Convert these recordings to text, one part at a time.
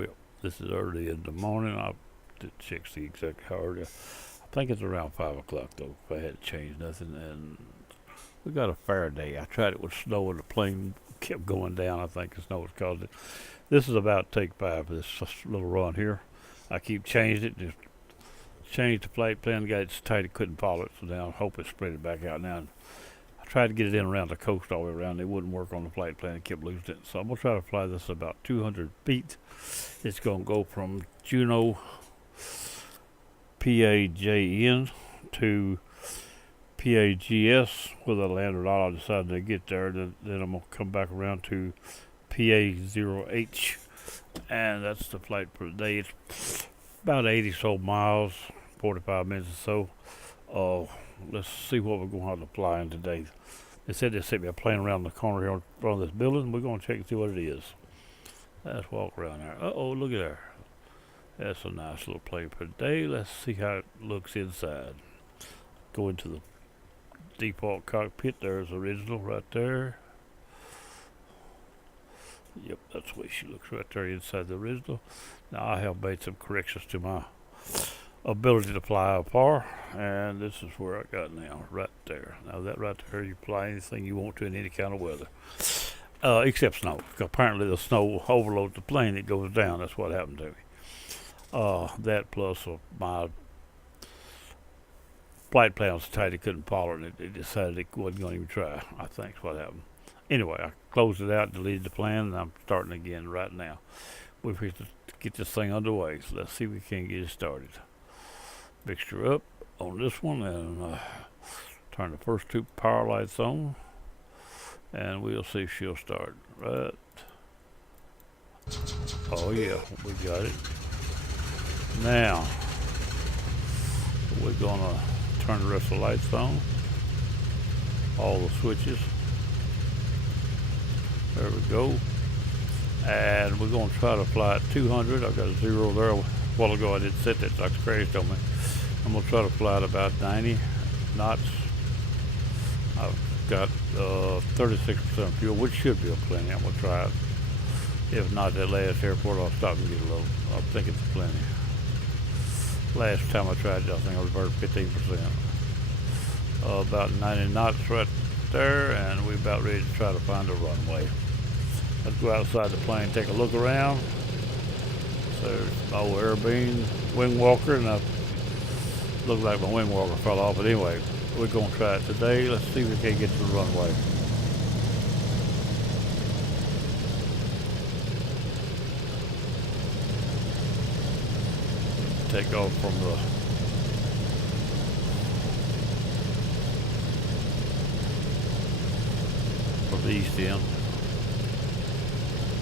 Well, this is early in the morning. I did check the exact hour. I think it's around 5 o'clock though. If I had to change nothing, and we got a fair day. I tried it with snow, and the plane kept going down. I think the snow was causing it. This is about take 5 for this little run here. I keep changing it. Just changed the flight plan. Got it so tight it couldn't follow it. So now I hope it spread it back out now. I tried to get it in around the coast all the way around. It wouldn't work on the flight plan. It kept losing it. So I'm gonna try to fly this about 200 feet. It's gonna go from Juneau PAJN to PAGS, whether I land or not. I decided to get there. Then I'm gonna come back around to PA0H, and that's the flight per day. It's about 80 so miles, 45 minutes or so. Let's see what we're going to have to fly in today. They said they sent me a plane around the corner here in front of this building. We're going to check and see what it is. Let's walk around there. Look at there. That's a nice little plane per day. Let's see how it looks inside. Go into the default cockpit. There's the original right there. Yep, that's the way she looks right there inside the original. Now I have made some corrections to my ability to fly up far, and this is where I got now, right there. Now that right there, you fly anything you want to in any kind of weather, except snow. Apparently the snow overloads the plane, it goes down. That's what happened to me. That plus my flight plan was tight, it couldn't follow it, and it decided it wasn't going to even try. I think that's what happened. Anyway, I closed it out, deleted the plan, and I'm starting again right now. We're going to get this thing underway, so let's see if we can get it started. Mixture up on this one, and turn the first 2 power lights on, and we'll see if she'll start. Right. Oh yeah, we got it. Now, we're gonna turn the rest of the lights on. All the switches. There we go. And we're going to try to fly at 200. I got a 0 there. A while ago I did set that, so I crashed on me. I'm going to try to fly at about 90 knots. I've got 36% fuel, which should be a plenty. I'm going to try it. If not, that last airport, I'll stop and get a load. I think it's plenty. Last time I tried it, I think I reverted 15%. About 90 knots right there, and we're about ready to try to find a runway. Let's go outside the plane, take a look around. So there's my air beam, wing walker, and I looked like my wing walker fell off. But anyway, we're gonna try it today. Let's see if we can get to the runway. Take off from the east end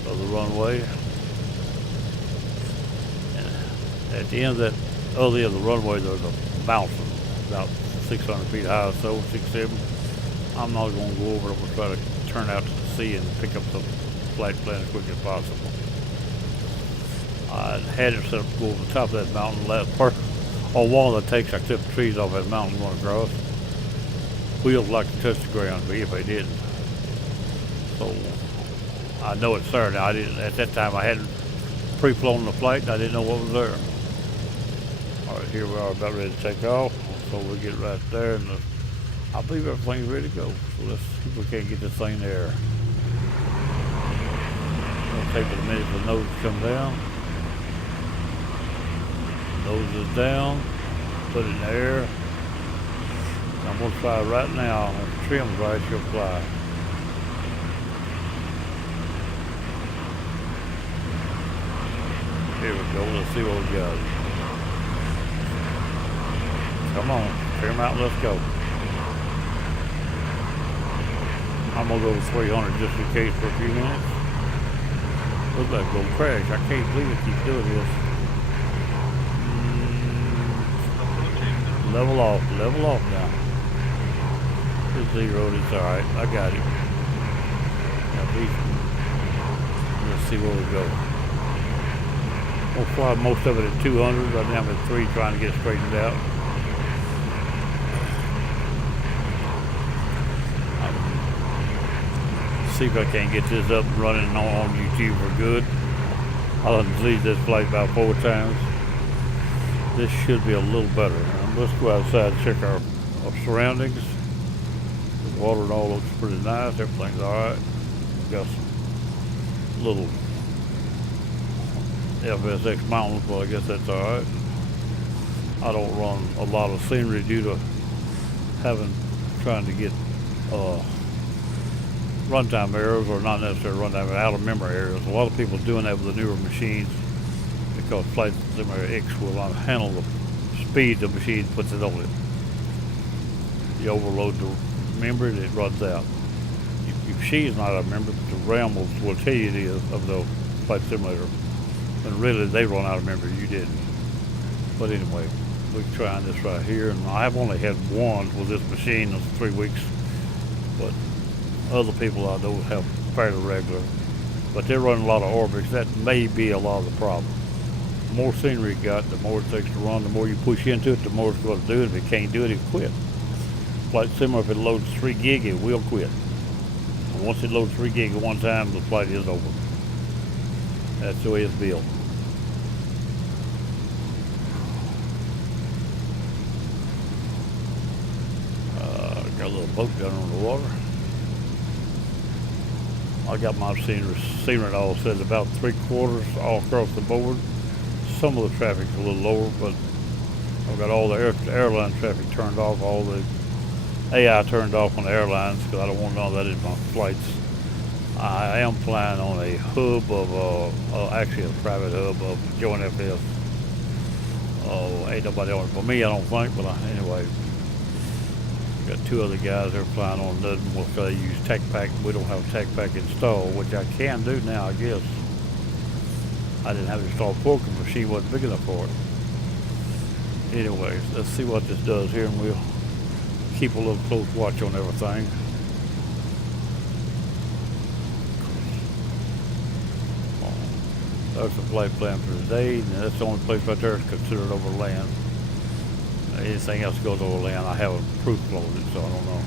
of the runway. And at the end of that other end of the runway, there's a mountain about 600 feet high or so, 6, 7. I'm not going to go over it. I'm going to try to turn out to the sea and pick up the flight plan as quick as possible. I had it set up to go over the top of that mountain. On one of the takes, I clipped the trees off that mountain going across. Wheels like to touch the ground, but if they didn't. So I know it's there now. I didn't at that time. I hadn't pre-flown the flight, and I didn't know what was there. All right, here we are, about ready to take off. So we'll get right there, and I believe everything's ready to go. So let's see if we can't get this thing there. It'll take it a minute for the nose to come down. Nose is down. Put it in the air. I'm gonna try right now. If the trim's right, she'll fly. Here we go. Let's see what we got. Come on, trim out and let's go. I'm gonna go to 300 just in case for a few minutes. Looks like it's gonna crash. I can't believe it keeps doing this. Level off now. It's 0, it's alright. I got it. Now, let's see where we go. We'll fly most of it at 200. Right now I'm at 3 trying to get it straightened out. See if I can't get this up and running on YouTube for good. I done diseased this flight about 4 times. This should be a little better. Let's go outside and check our surroundings. The water and all looks pretty nice. Everything's alright. Got some little FSX mountains, but I guess that's alright. I don't run a lot of scenery due to trying to get runtime errors, or not necessarily runtime, out of memory errors. A lot of people doing that with the newer machines because Flight Simulator X will handle the speed the machine puts it on it. You overload the memory, it runs out. Your machine's not out of memory, but the RAM will tell you it is of the Flight Simulator. And really, they run out of memory. You didn't. But anyway, we're trying this right here, and I've only had one with this machine in 3 weeks, but other people I know have fairly regular. But they're running a lot of orbits. That may be a lot of the problem. The more scenery you got, the more it takes to run. The more you push into it, the more it's going to do it. If it can't do it, it'll quit. Flight Simulator, if it loads 3 gig, it will quit. And once it loads 3 gig at one time, the flight is over. That's the way it's built. Got a little boat down on the water. I got my scenery all set about 3/4 all across the board. Some of the traffic's a little lower, but I've got all the airline traffic turned off, all the AI turned off on the airlines because I don't want none of that in my flights. I am flying on a hub of, actually a private hub of Joint FS. Oh, ain't nobody on it for me, I don't think, but anyway. Got 2 other guys that are flying on nothing because they use TACPAC. We don't have a TACPAC installed, which I can do now, I guess. I didn't have it installed before because the machine wasn't big enough for it. Anyways, let's see what this does here, and we'll keep a little close watch on everything. That's the flight plan for today, and that's the only place right there that's considered over land. Anything else goes over land, I haven't proof loaded, so I don't know.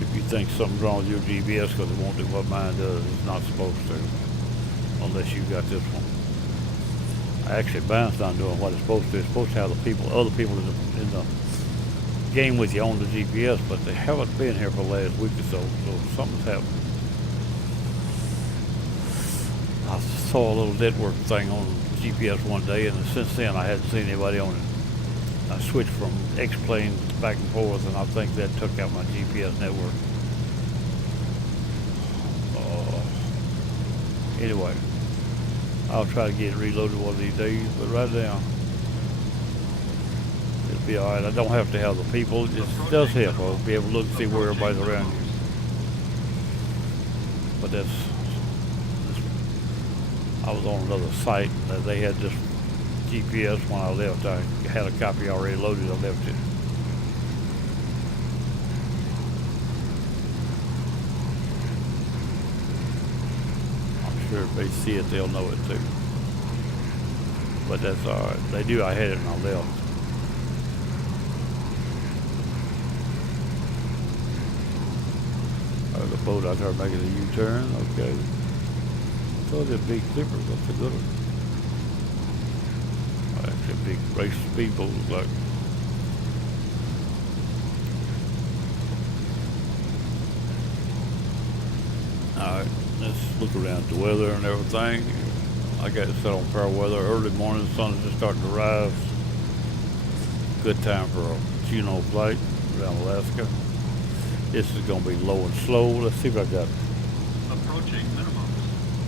If you think something's wrong with your GPS because it won't do what mine does, it's not supposed to, unless you got this one. Actually, mine's not doing what it's supposed to. It's supposed to have other people in the game with you on the GPS, but they haven't been here for the last week or so something's happened. I saw a little network thing on GPS one day, and since then I hadn't seen anybody on it. I switched from X-plane back and forth, and I think that took out my GPS network. Anyway, I'll try to get it reloaded one of these days, but right now, it'll be alright. I don't have to have the people. It just does help. I'll be able to look and see where everybody's around you. But I was on another site that they had this GPS when I left. I had a copy already loaded. I left it. I'm sure if they see it, they'll know it too. But that's alright. They do. I had it and I left. The boat out there making a U-turn. Okay. So they're big clippers, that's a good one. Actually a big race speedboat looks like. Alright, let's look around at the weather and everything. I got it set on fair weather. Early morning, the sun is just starting to rise. Good time for a Juno flight around Alaska. This is going to be low and slow. Let's see if I got approaching minimums.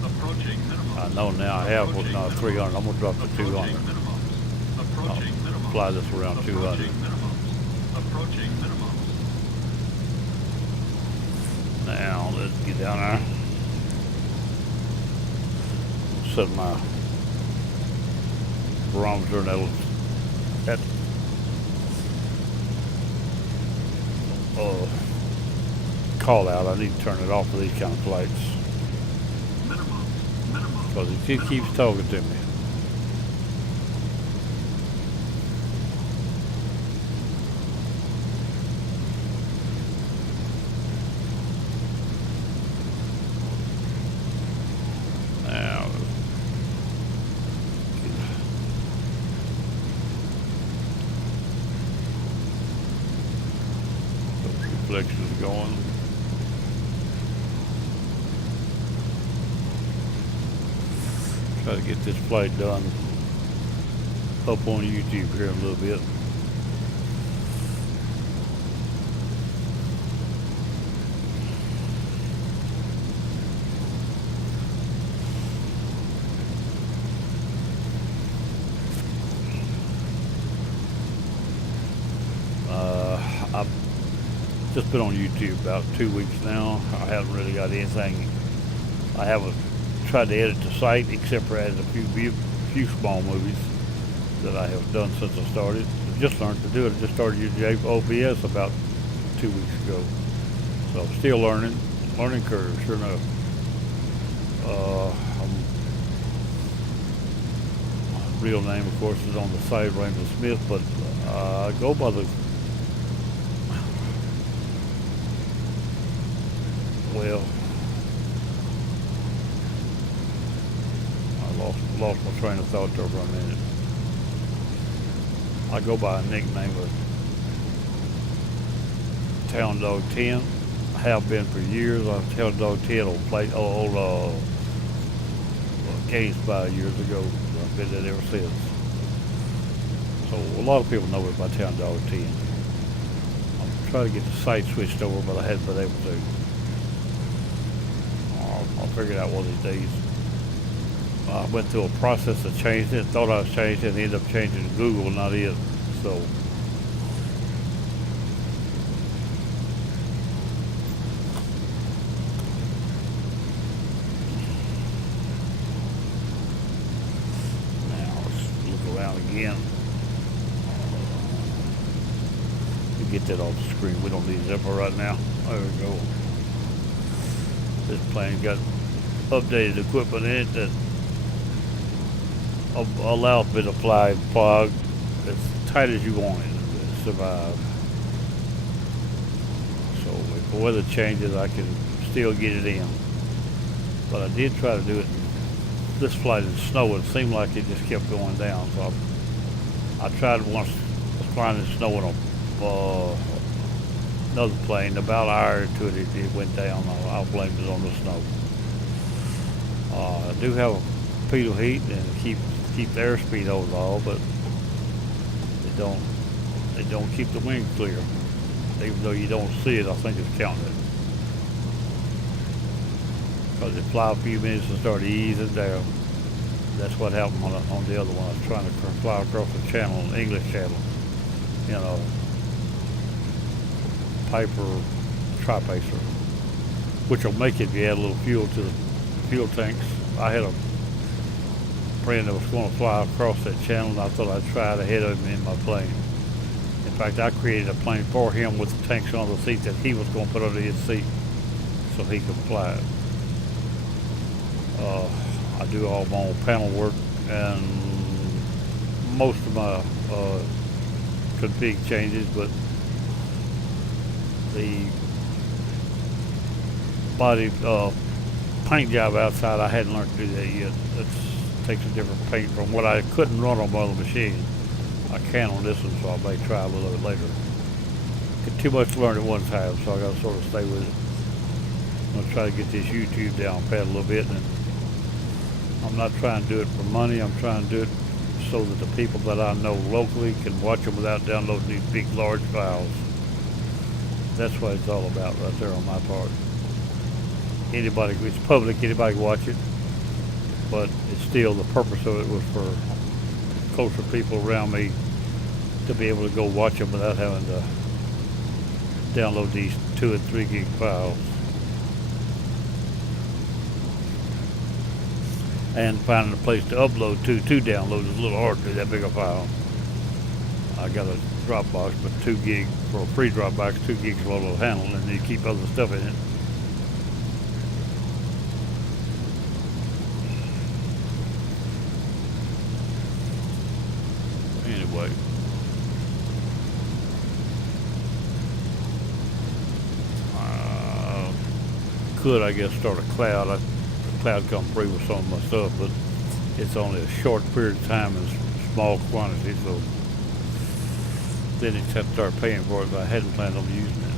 Approaching minimums. I know now I have one, 300. I'm going to drop to 200. Approaching minimums. Fly this around 200. Approaching minimums. Now let's get down there. Set my barometer and that call out. I need to turn it off for these kind of flights. Because it keeps talking to me. reflection is going. Try to get this flight done up on YouTube here in a little bit. I've just been on YouTube about 2 weeks now. I haven't really got anything. I haven't tried to edit the site except for adding a few small movies that I have done since I started. I just learned to do it. I just started using OBS about 2 weeks ago. So I'm still learning curve, sure enough. My real name, of course, is on the site, Rainbow Smith, but I go by the, well, I lost my train of thought there for a minute. I go by a nickname of Town Dog 10. I have been for years. I was Town Dog 10 on GameSpy years ago. I've been there ever since. So a lot of people know it by Town Dog 10. I'm trying to get the site switched over, but I hadn't been able to. I'll figure it out one of these days. I went through a process of changing it, thought I was changing it, and ended up changing to Google, not it. So now let's look around again. Get that off the screen. We don't need that for right now. There we go. This plane got updated equipment in it that allows me to fly as tight as you want it to survive. So if the weather changes, I can still get it in. But I did try to do it. This flight in snow, it seemed like it just kept going down. So I tried once flying in snow in another plane. About an hour into it, it went down. I'll blame it on the snow. I do have a pedal heat and keep the airspeed overall, but they don't keep the wing clear. Even though you don't see it, I think it's counting it. Because it fly a few minutes and start easing down. That's what happened on the other one. I was trying to fly across the channel, the English channel, you know, Piper Tri-Pacer, which will make it if you add a little fuel to the fuel tanks. I had a friend that was going to fly across that channel, and I thought I'd try it ahead of him in my plane. In fact, I created a plane for him with the tanks on the seat that he was going to put under his seat so he could fly it. I do all my own panel work, and most of my config changes, but the body paint job outside, I hadn't learned to do that yet. It takes a different paint from what I couldn't run on my other machine. I can on this one, so I may try a little bit later. Get too much to learn at one time, so I got to sort of stay with it. I'm going to try to get this YouTube down pat a little bit, and I'm not trying to do it for money. I'm trying to do it so that the people that I know locally can watch them without downloading these big, large files. That's what it's all about right there on my part. Anybody, it's public, anybody can watch it, but it's still, the purpose of it was for closer people around me to be able to go watch them without having to download these 2 and 3 gig files. And finding a place to upload to download is a little hard to do that big a file. I got a Dropbox, but 2 gig for a free Dropbox, 2 gigs for a little handle, and then you keep other stuff in it. Anyway. Could, I guess, start a cloud. The cloud come free with some of my stuff, but it's only a short period of time in small quantity, so. Then you have to start paying for it, but I hadn't planned on using it.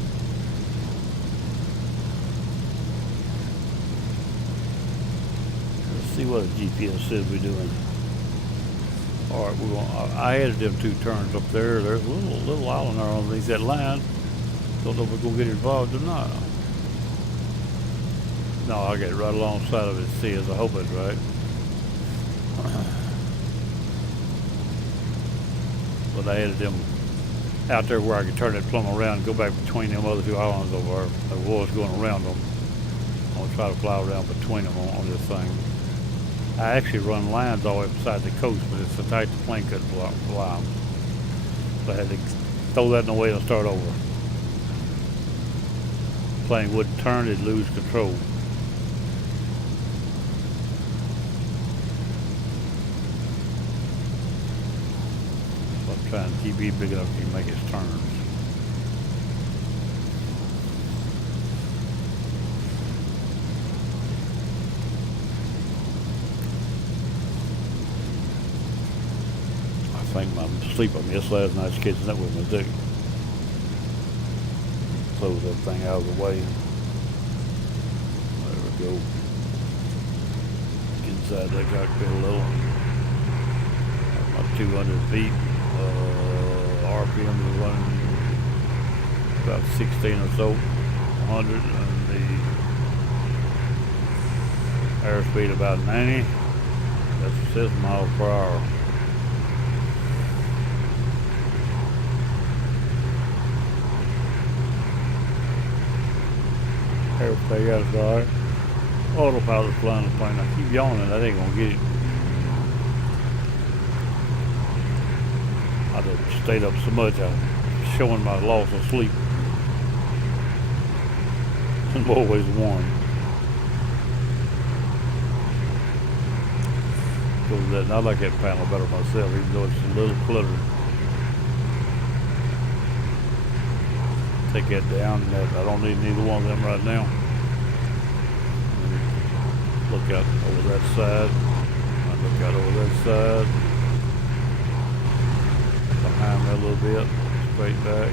see what the GPS says we're doing. All right, I added them 2 turns up there. There's a little island there underneath that line. Don't know if we're gonna get involved or not. No, I get right alongside of it. See, as I hope it's right. But I added them out there where I could turn that plumb around and go back between them other 2 islands over there. I was going around them. I'm gonna try to fly around between them on this thing. I actually run lines all the way beside the coast, but it's so tight the plane couldn't fly them. So I had to throw that in the way and start over. The plane wouldn't turn, it'd lose control. So I'm trying to keep it big enough to make its turns. I think my sleep I missed last night's catching up with me too. Close that thing out of the way. There we go. Get inside that cockpit a little. About 200 feet. RPM is running about 16 or so. 100 and the airspeed about 90. That's 6 miles per hour. Everything else is alright. Autopilot's flying the plane. I keep yawning, I ain't gonna get it. I just stayed up so much, I'm showing my loss of sleep. I'm always warned. Goes that, and I like that panel better myself, even though it's a little cluttered. Take that down, and I don't need neither one of them right now. Look out over that side. I look out over that side. Behind me a little bit, straight back.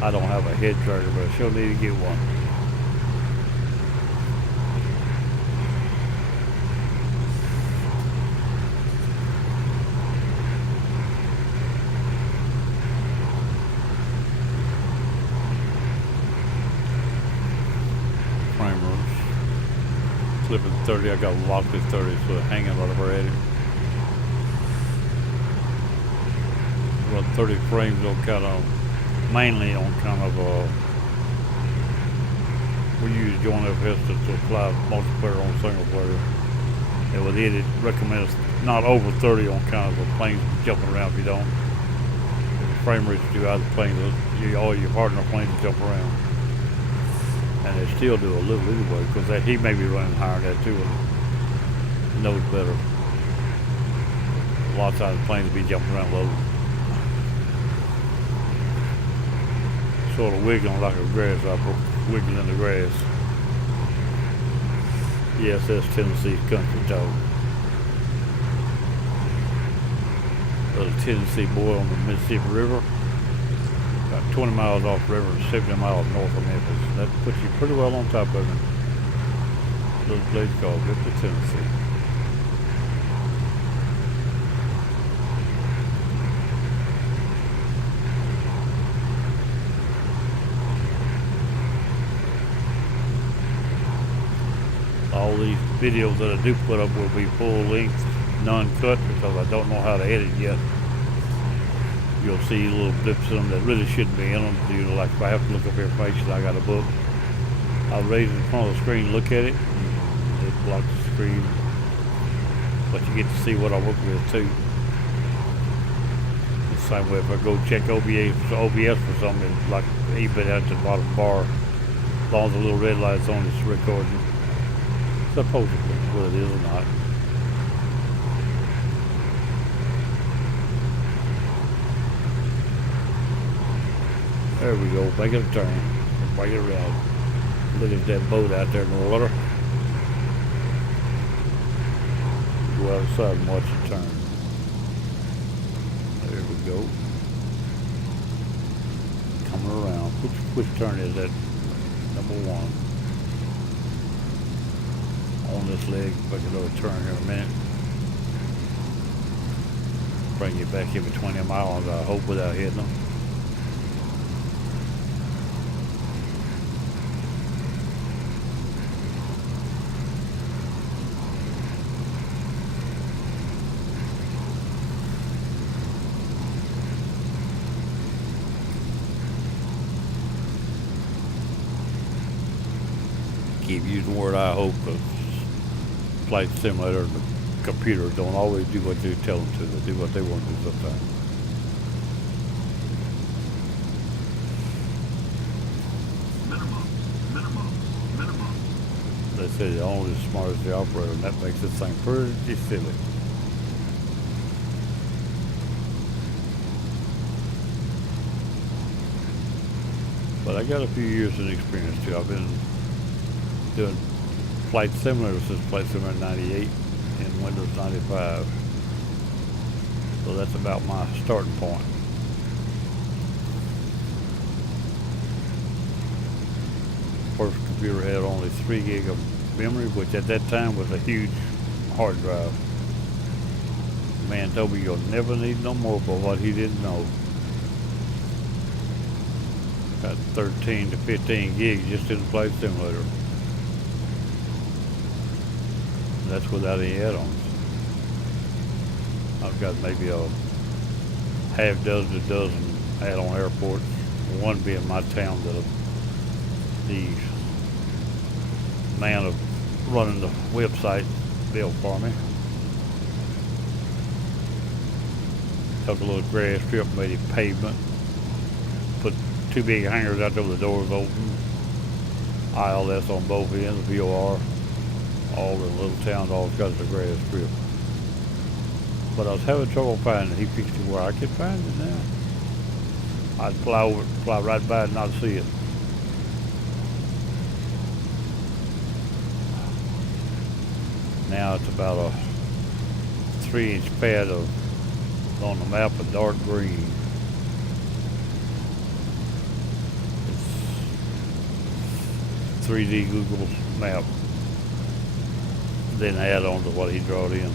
I don't have a head tracker, but I sure need to get one. Frame rules. Clipping 30, I got locked at 30, so it's hanging right over at it. Run 30 frames on kind of mainly on kind of we use joint FS to fly multiplayer on single player. And with it recommends not over 30 on kind of the planes jumping around if you don't. If the frame rate's too high, the planes, all your partner planes jump around. And they still do a little anyway, because he may be running higher than that too. And knows better. A lot of times the planes will be jumping around low. Sort of wiggling like a grasshopper, wiggling in the grass. Yes, that's Tennessee's country dog. There's a Tennessee boy on the Mississippi River, about 20 miles off the river and 70 miles north of Memphis. That puts you pretty well on top of it. Little place called Memphis, Tennessee. All these videos that I do put up will be full length, non-cut, because I don't know how to edit yet. You'll see little blips in them that really shouldn't be in them. You know, like if I have to look up information, I got a book. I'll raise it in front of the screen, look at it, and it blocks the screen. But you get to see what I work with too. The same way if I go check OBS for something, it's like 8-bit out to the bottom bar. As long as the little red light's on, it's recording. Supposedly, whether it is or not. There we go, make it a turn, make it around. Look at that boat out there in the water. go outside and watch it turn. There we go. Coming around. Which turn is that? Number 1. On this leg, make another turn here in a minute. Bring you back every 20 miles, I hope, without hitting them. Keep using the word I hope, because flight simulator and the computer don't always do what you tell them to. They do what they want to do sometimes. Minimum. They say they're only as smart as the operator, and that makes this thing pretty silly. But I got a few years of experience too. I've been doing flight simulator since Flight Simulator 98 and Windows 95. So that's about my starting point. First computer had only 3 gig of memory, which at that time was a huge hard drive. The man told me you'll never need no more, but what he didn't know. Got 13 to 15 gigs just in the Flight Simulator. That's without any add-ons. I've got maybe a half dozen to dozen add-on airports. One being my town that the man of running the website built for me. Took a little grass strip, made it pavement. Put 2 big hangers out there with the doors open. ILS on both ends, VOR. All the little towns all got the grass strip. But I was having trouble finding it. He fixed it where I could find it now. I'd fly right by it and not see it. Now it's about a 3-inch pad on the map of dark green. It's 3D Google map. Then add on to what he drawed in.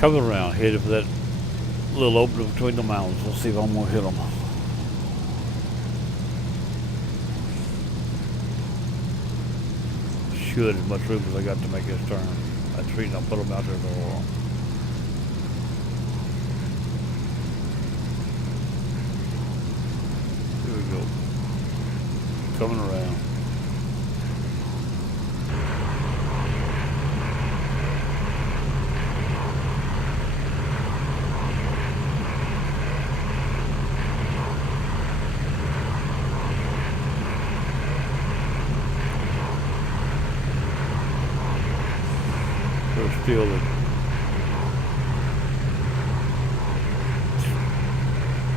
Coming around, headed for that little opening between the mountains. Let's see if I'm gonna hit them. Should as much room as I got to make this turn. That's the reason I put them out there so long. Here we go. Coming around. Still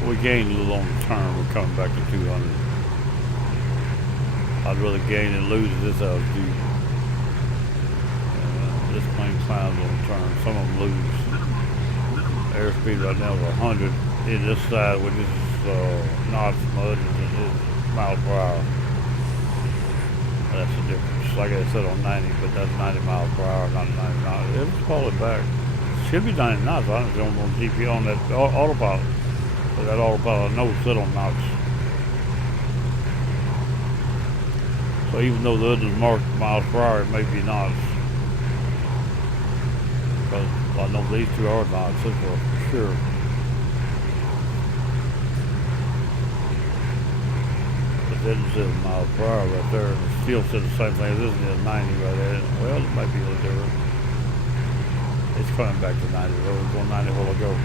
we gained a little on the turn. We're coming back to 200. I'd rather gain and lose at this altitude. This plane climbs on the turn. Some of them lose. Airspeed right now is 100 in this side, which is knots mud, is miles per hour. That's the difference. Like I said on 90, but that's 90 miles per hour, not 90 knots. It'll fall it back. Should be 90 knots. I don't know on GP on that autopilot. But that autopilot knows sit on knots. So even though the others marked miles per hour, it may be knots. Because I know these two are knots, that's for sure. Didn't say miles per hour right there, and it still said the same thing as this is 90 right there. Well, it might be a little different. It's coming back to 90, so we're going 90 a while ago.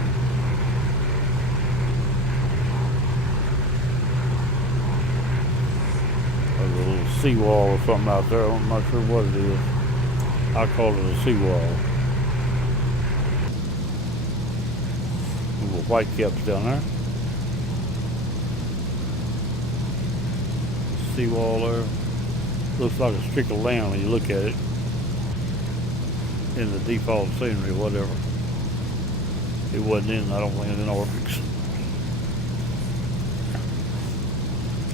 There's a little seawall or something out there. I'm not sure what it is. I call it a seawall. Little white caps down there. seawall there. Looks like a streak of land when you look at it in the default scenery or whatever. It wasn't in, I don't think, in Orbix.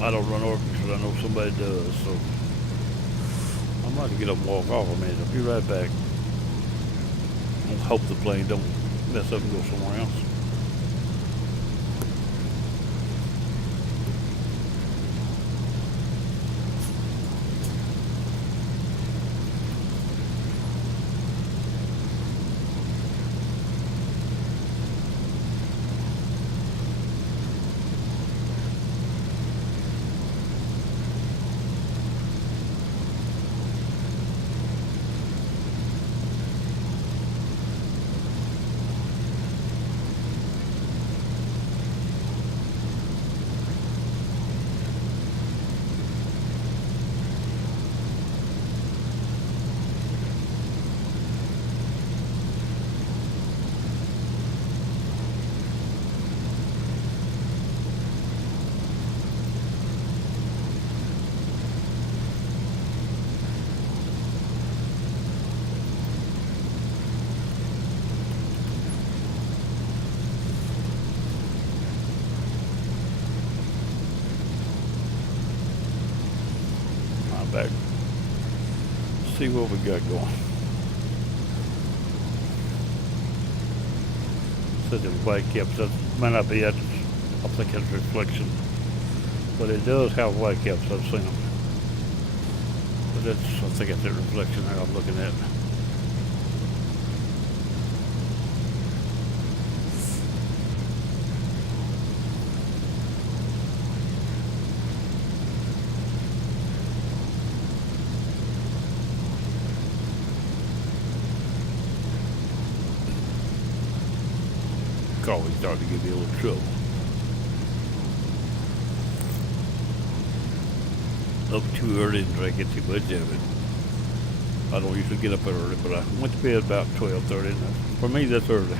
I don't run Orbix, but I know somebody does, so I'm about to get up and walk off a minute. I'll be right back. I hope the plane don't mess up and go somewhere else. Back. See what we got going. Said it was white caps. That might not be that. I think it's reflection, but it does have white caps. I've seen them. But that's, I think it's a reflection there I'm looking at. Always starting to give me a little trouble. Up too early and drinking too much of it. I don't usually get up early, but I went to bed about 12:30. For me, that's early.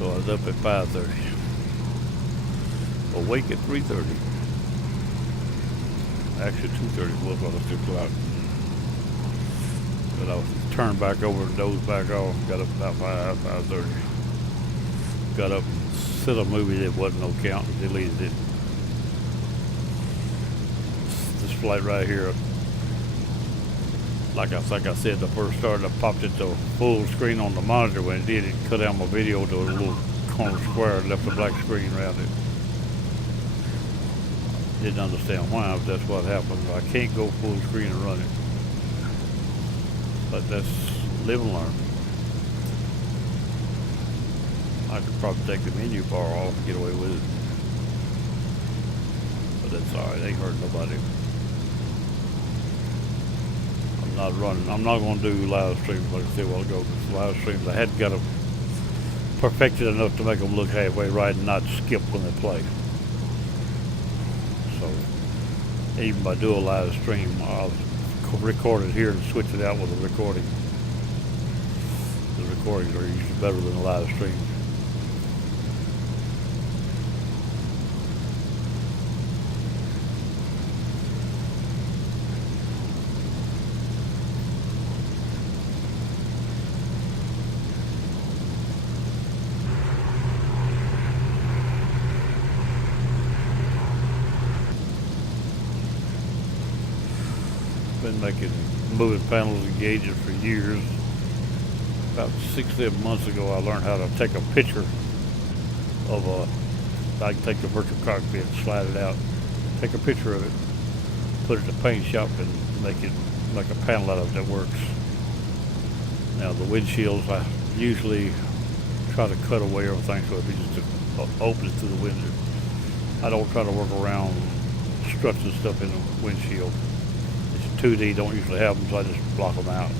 So I was up at 5:30. Awake at 3:30. Actually, 2:30 was when I was 2 o'clock. But I was turned back over and dozed back off. Got up about 5:30. Got up and set a movie that wasn't no count and deleted it. This flight right here, like I think I said the first start, I popped it to full screen on the monitor. When it did, it cut out my video to a little corner square and left a black screen around it. Didn't understand why, but that's what happened. I can't go full screen and run it. But that's live and learn. I could probably take the menu bar off and get away with it. But that's alright, ain't hurting nobody. I'm not going to do live streams like I said a while ago, because live streams, I hadn't got them perfected enough to make them look halfway right and not skip when they play. So, even by doing a live stream, I'll record it here and switch it out with a recording. The recordings are usually better than a live stream. Been making moving panels and gauges for years. About 6-7 months ago, I learned how to take a picture of I can take the virtual cockpit and slide it out, take a picture of it, put it in the paint shop and make a panel out of it that works. Now the windshields, I usually try to cut away everything so it'd be just open it through the window. I don't try to work around struts and stuff in the windshield. 2D don't usually have them, so I just block them out.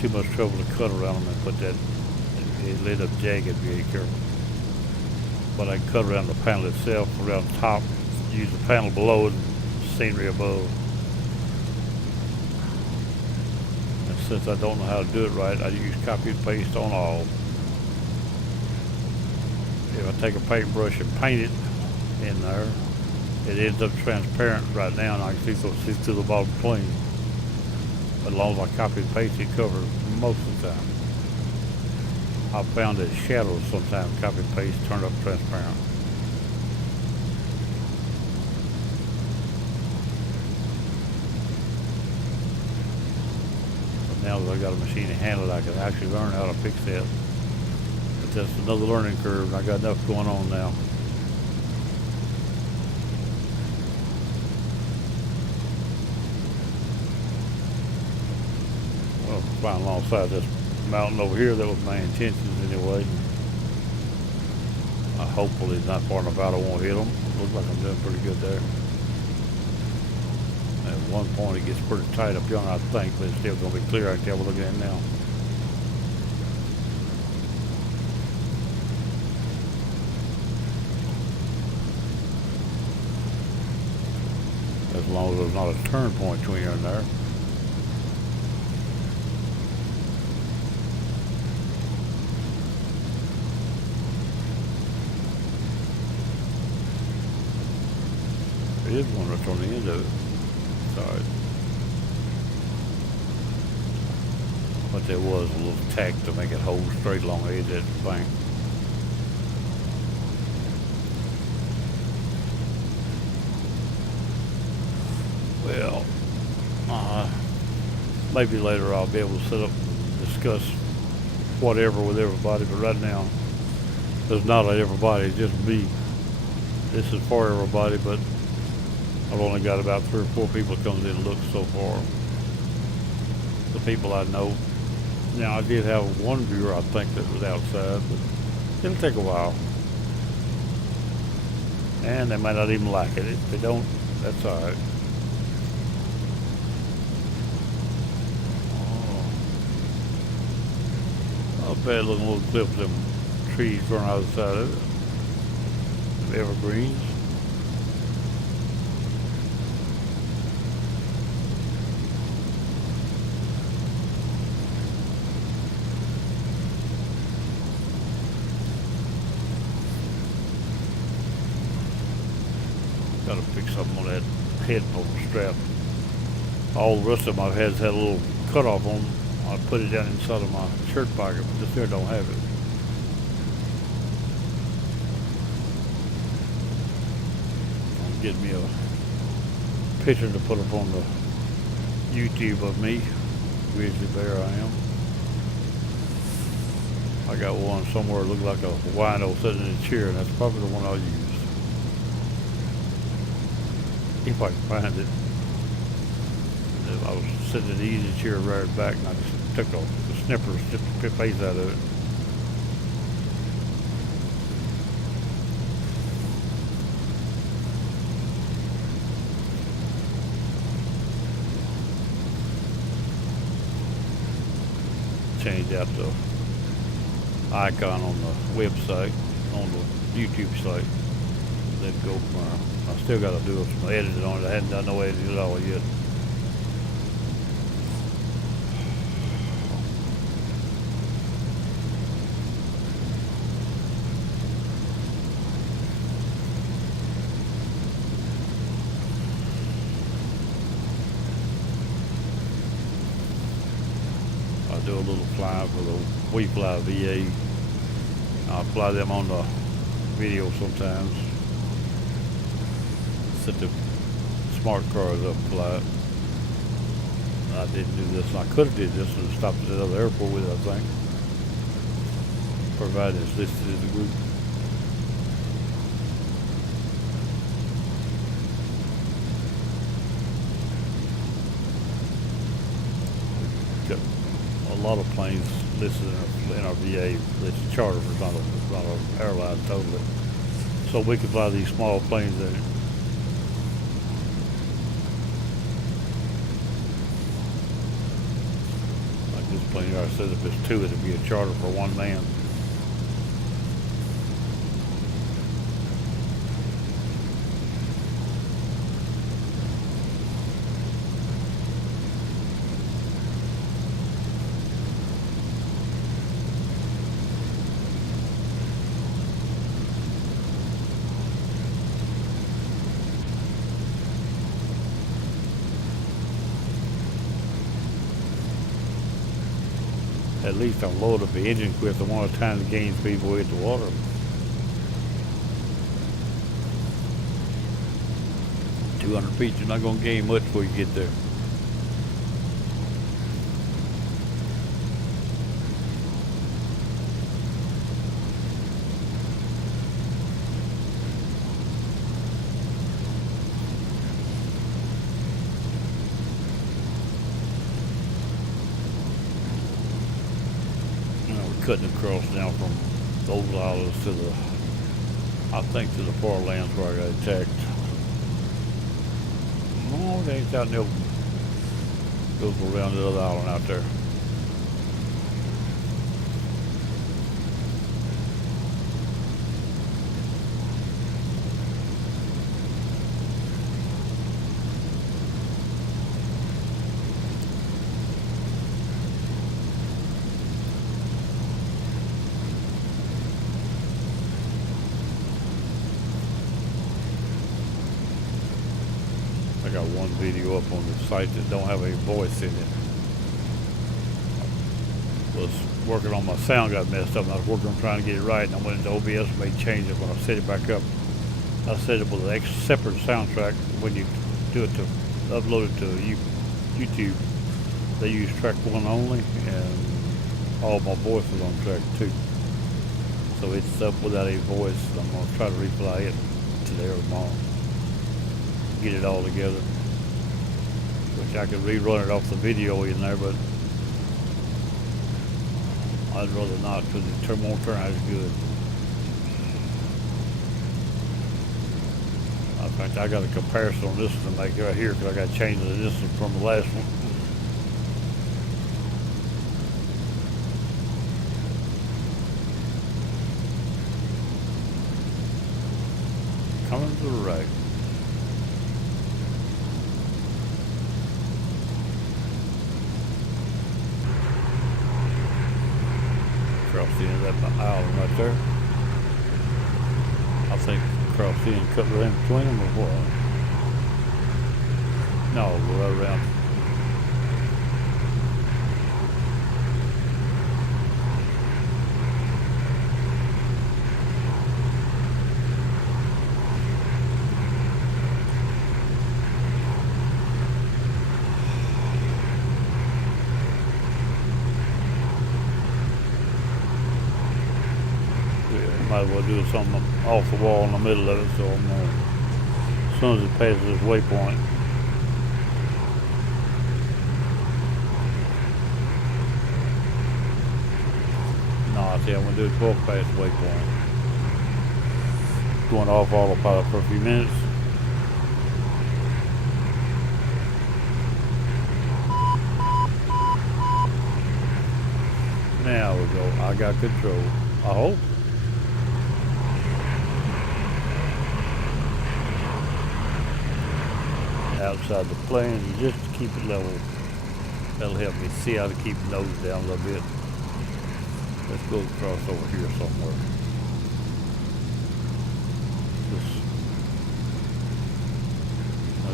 Too much trouble to cut around them and put that, it'll end up jagged if you ain't careful. But I can cut around the panel itself, around the top, use the panel below and scenery above. And since I don't know how to do it right, I use copy and paste on all. If I take a paintbrush and paint it, in there. It ends up transparent right now, and I can see through the bottom clean. But as long as I copy and paste, it covers most of the time. I've found that shadows sometimes copy and paste turn up transparent. But now that I got a machine to handle it, I can actually learn how to fix that. But that's another learning curve, and I got enough going on now. Flying alongside this mountain over here, that was my intentions anyway. Hopefully it's not far enough out I won't hit them. Looks like I'm doing pretty good there. At one point it gets pretty tight up yonder, I think, but it's still going to be clear. I can tell we're looking at it now. As long as there's not a turn point between here and there. There is one right on the end of it. Sorry. But there was a little tack to make it hold straight along the edge of that bank. Well, maybe later I'll be able to sit up and discuss whatever with everybody, but right now there's not everybody, it's just me. This is for everybody, but I've only got about 3 or 4 people that comes in and looks so far. The people I know. Now I did have one viewer I think that was outside, but it'll take a while. And they might not even like it. If they don't, that's alright. Oh, bad looking little cliff of them trees growing out of the side of it. Them evergreens. Gotta fix something on that headphone strap. All the rest of them I've had a little cut off on. I put it down inside of my shirt pocket, but this here don't have it. I'll get me a picture to put up on the YouTube of me, grizzly bear I am. I got one somewhere that looked like a wino sitting in a chair, and that's probably the one I'll use. If I can find it. I was sitting in the easy chair right back, and I just took the snipper, snipped the face out of it. Changed out the icon on the website, on the YouTube site. Then go from there. I still got to do some editing on it. I hadn't done no editing at all yet. I do a little fly for the We Fly VA. I fly them on the video sometimes. Set the smart cars up flat. I didn't do this, and I could have did this and stopped at another airport with it, I think. Provided it's listed in the group. Got a lot of planes listed in our VA. It's charter, it's not an airline totally. So we could fly these small planes in it. This plane here, I said if it's 2, it'd be a charter for 1 man. At least unload up the engine quick. I want to time to gain speed before we hit the water. 200 feet, you're not going to gain much before you get there. We're cutting across now from those islands to the, I think to the far lands where I got attacked. No, they ain't out in the open. Goes around the other island out there. I got one video up on the site that don't have any voice in it. Was working on my sound, got messed up, and I was working on trying to get it right, and I went into OBS and made changes when I set it back up. I set it with an separate soundtrack. When you do it to upload it to YouTube, they use track 1 only, and all my voice was on track 2. So it's up without any voice, and I'm going to try to replay it today or tomorrow. Get it all together, which I could rerun it off the video in there, but I'd rather not because it won't turn out as good. In fact, I got a comparison on this one to make right here because I got to change the distance from the last one. Coming to the right. Across the end of that island right there. I think across the end, cut right in between them or what? No, go right around. Might as well do something off the wall in the middle of it, so I'm gonna, as soon as it passes this waypoint. No, I see I'm gonna do it before past the waypoint. Going off autopilot for a few minutes. Now we go. I got control. I hope. Outside the plane just to keep it level. That'll help me see how to keep the nose down a little bit. Let's go across over here somewhere.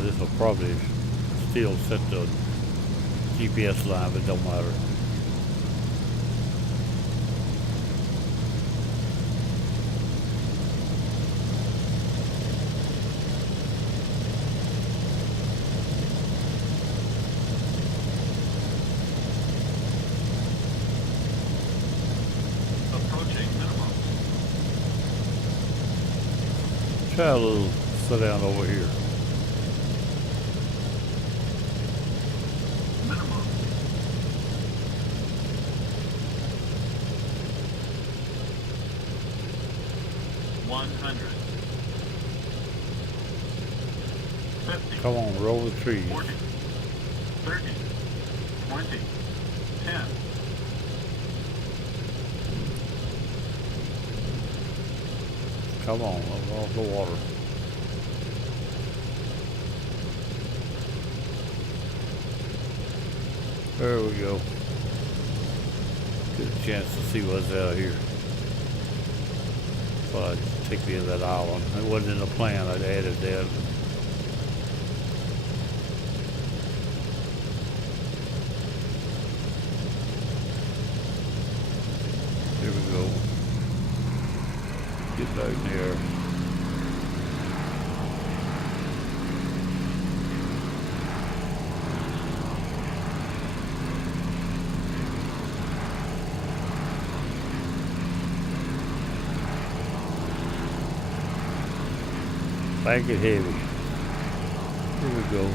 This will probably still set the GPS line, but it don't matter. Try a little sit down over here. Minimum. $100. 50. Come on, roll the trees. 40. 30. 20. 10. Come on, off the water. There we go. Get a chance to see what's out here. Thought I'd take me to that island. It wasn't in the plan, I'd added that. Bank it heavy. Here we go.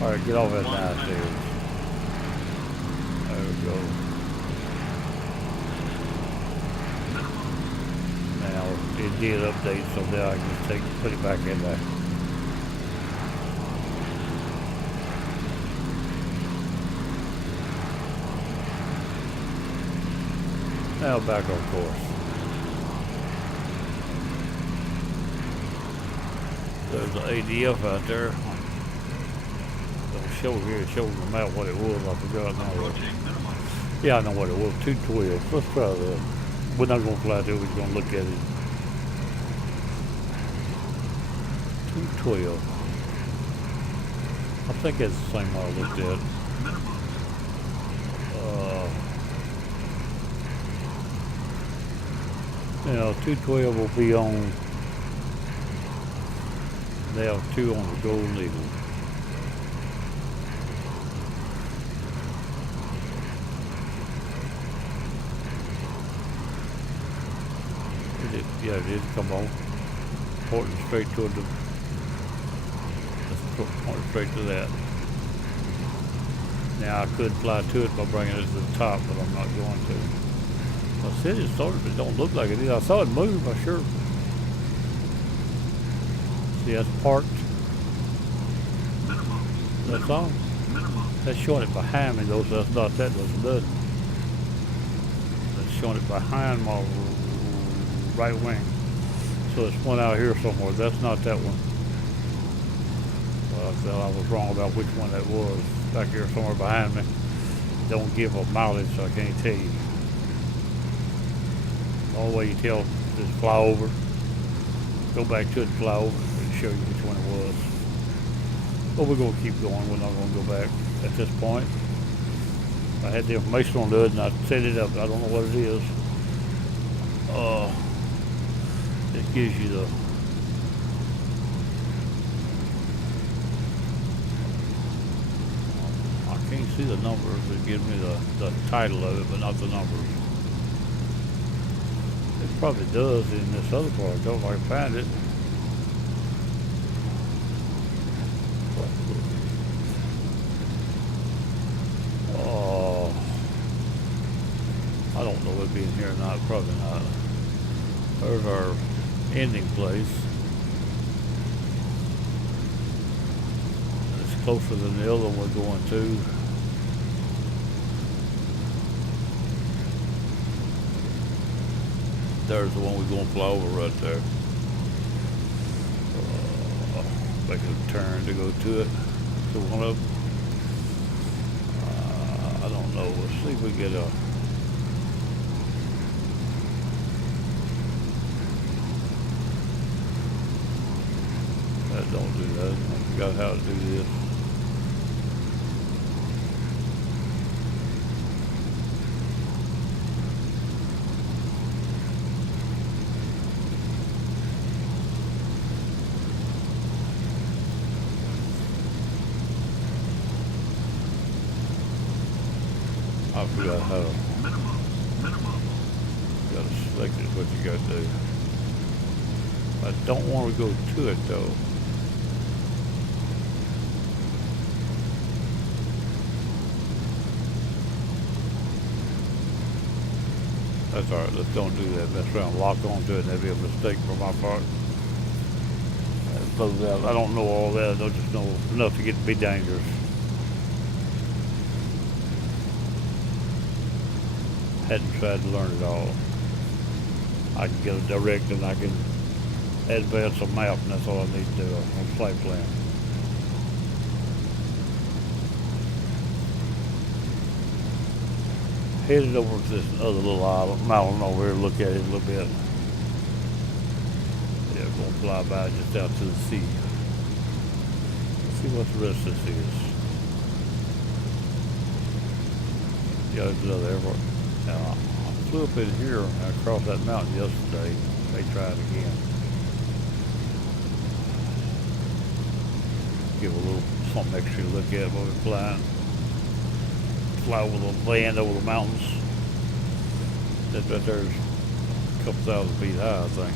Alright, get off that nice there. There we go. Now it did update, so now I can just put it back in there. Now back on course. There's the ADF out there. Don't show here, it shows the map what it was. I forgot now. Yeah, I know what it was. 212. Let's try that. We're not gonna fly there, we're gonna look at it. 212. I think that's the same one I looked at. You know, 212 will be on. They have 2 on the Golden Eagle. Yeah, it did come on. Pointing straight toward the. Let's point straight to that. Now I could fly to it by bringing it to the top, but I'm not going to. I said it started, but it don't look like it is. I saw it move, I sure. See, that's parked. That's on. That's showing it behind me though, so that's not that doesn't do it. That's showing it behind my right wing. So it's one out here somewhere. That's not that one. Well, I said I was wrong about which one that was. Back here somewhere behind me. Don't give a mileage, so I can't tell you. The only way you tell is fly over. Go back to it and fly over and show you which one it was. But we're going to keep going. We're not going to go back at this point. I had the information on it and I set it up. I don't know what it is. It gives you the I can't see the numbers. It gives me the title of it, but not the numbers. It probably does in this other part, though, if I can find it. Oh, I don't know if it'd be in here or not. Probably not. There's our ending place. It's closer than the other one we're going to. There's the one we're going to fly over right there. Making a turn to go to it. To one of them. I don't know. Let's see if we get a. That don't do that. I forgot how to do this. I forgot how to. You gotta select it, what you gotta do. I don't want to go to it though. That's alright, let's don't do that. Mess around, lock onto it, and that'd be a mistake for my part. I don't know all that, I don't just know enough to get to be dangerous. Hadn't tried to learn it all. I can get a direct and I can advance a map, and that's all I need to do on flight plan. Headed over to this other little mountain over here, look at it a little bit. Yeah, going to fly by just out to the sea. Let's see what the rest of this is. Yeah, there's another airport. Now, I flew up in here and across that mountain yesterday. May try it again. Give a little something extra to look at while we're flying. Fly over the land, over the mountains. That right there is couple thousand feet high, I think.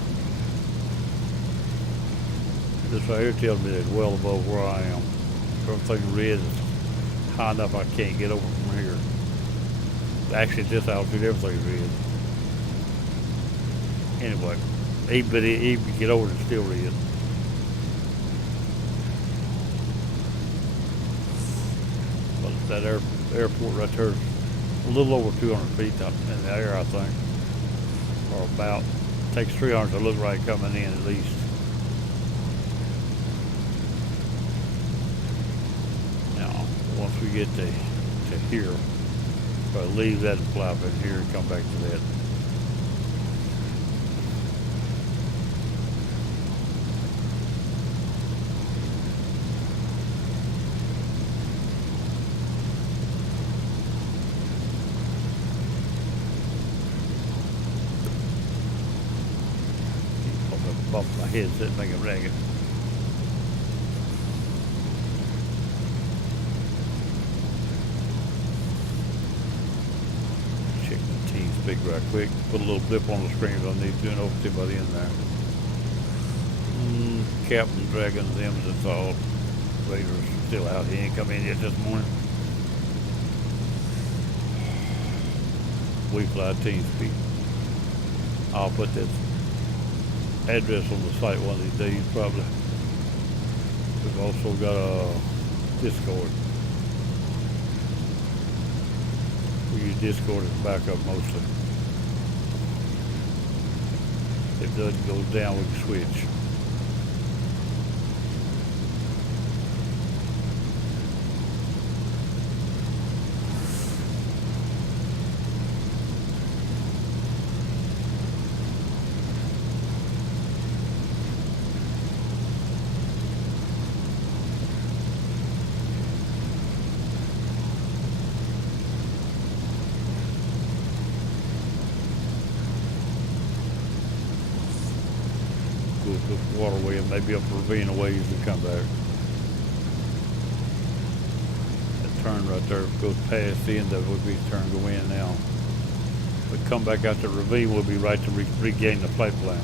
This right here tells me it's well above where I am. Everything red is high enough I can't get over from here. Actually, at this altitude, everything's red. Anyway, even you get over it, it's still red. But that airport right there is a little over 200 feet up in the air, I think. Or about. Takes 300 to look right coming in at least. Now, once we get to here, I'll leave that and fly up in here and come back to that. Bump my headset, make it ragged. Check the T speak right quick. Put a little blip on the screen if I need to, and over to by the end there. Captain Dragon's M's and all. Raiders still out. He ain't come in yet this morning. We fly team speak. I'll put that address on the site one of these days, probably. We've also got a Discord. We use Discord as backup mostly. If it doesn't go down, we can switch. This waterway and maybe up a ravine away as we come back. That turn right there goes past the end of it, would be the turn go in now. If we come back out the ravine, we'll be right to regain the flight plan.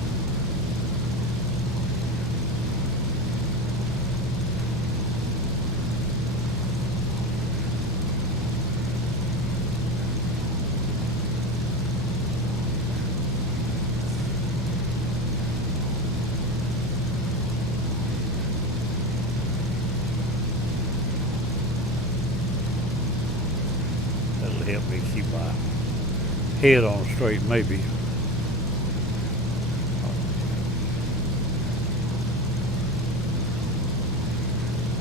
Help me keep my head on straight, maybe.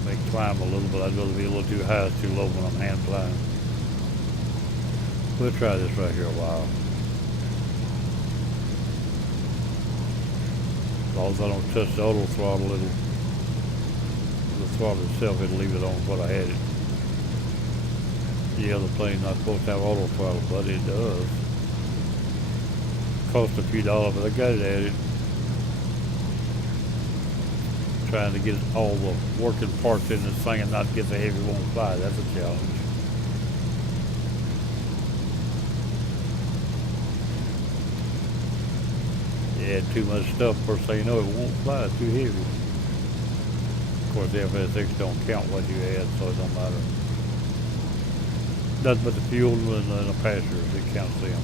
May climb a little, but I'd rather be a little too high, too low when I'm hand flying. We'll try this right here a while. As long as I don't touch the auto throttle, the throttle itself, it'll leave it on what I had it. The other plane's not supposed to have auto throttle, but it does. Cost a few dollars, but I got it at it. Trying to get all the working parts in this thing and not get the heavy won't fly. That's a challenge. You add too much stuff, first thing you know, it won't fly. It's too heavy. Of course, the FSX don't count what you add, so it don't matter. Nothing but the fuel and the passengers, it counts them.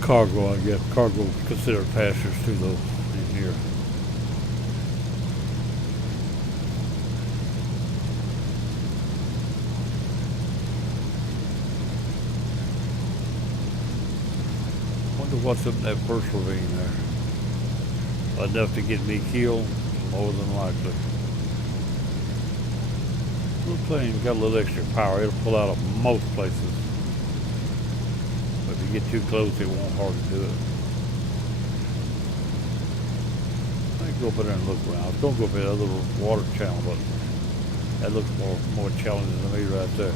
Cargo, I guess. Cargo considered passengers too, though, in here. Wonder what's up in that first ravine there. Enough to get me killed, more than likely. Little plane got a little extra power. It'll pull out of most places. But if you get too close, it won't hardly do it. I can go up there and look around. I was going to go up that other water channel, but that looks more challenging to me right there.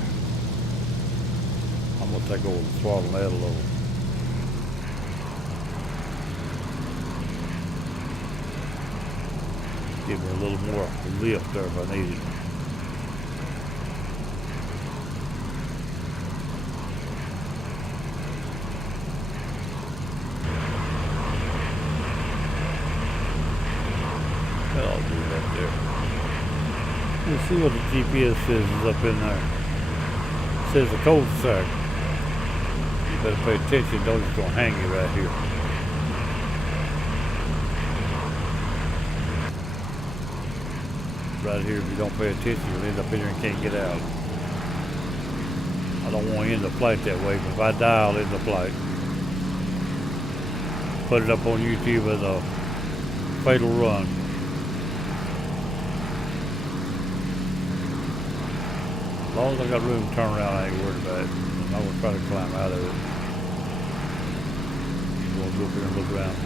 I'm going to take over the throttle and add a little. Give me a little more lift there if I need it. See what the GPS says is up in there. It says the cul-de-sac. You better pay attention, don't just gonna hang you right here. Right here, if you don't pay attention, you'll end up in here and can't get out. I don't want to end the flight that way, but if I die, I'll end the flight. Put it up on YouTube as a fatal run. As long as I got room to turn around, I ain't worried about it. I'm not gonna try to climb out of it. I'm gonna go up here and look around.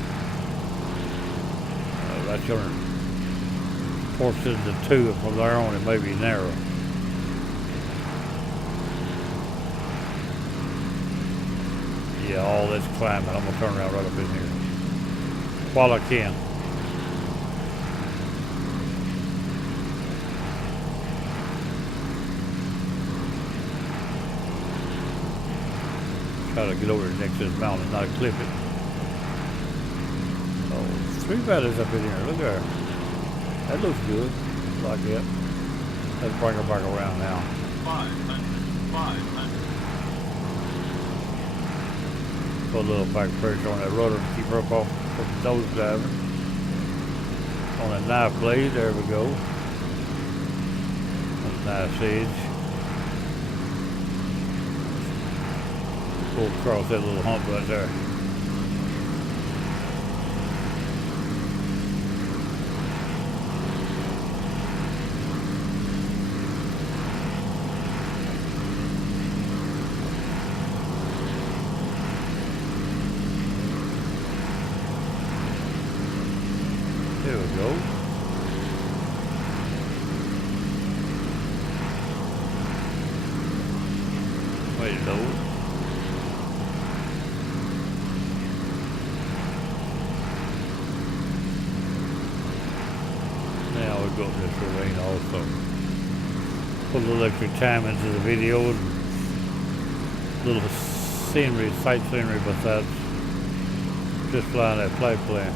Right turn. Forced into two, and from there on it may be narrow. Yeah, all this climbing. I'm gonna turn around right up in here while I can. Try to get over next to this mountain and not clip it. Oh, 3 valleys up in here. Look there. That looks good. Like that. Let's bring her back around now. 500. Put a little back pressure on that rudder to keep her up off from the nose diving. On that knife blade, there we go. That's a nice edge. Pull across that little hump right there. There we go. Wait a minute. Now we go up this ravine also. Put a little extra time into the video and little scenery, sight scenery besides just flying that flight plan.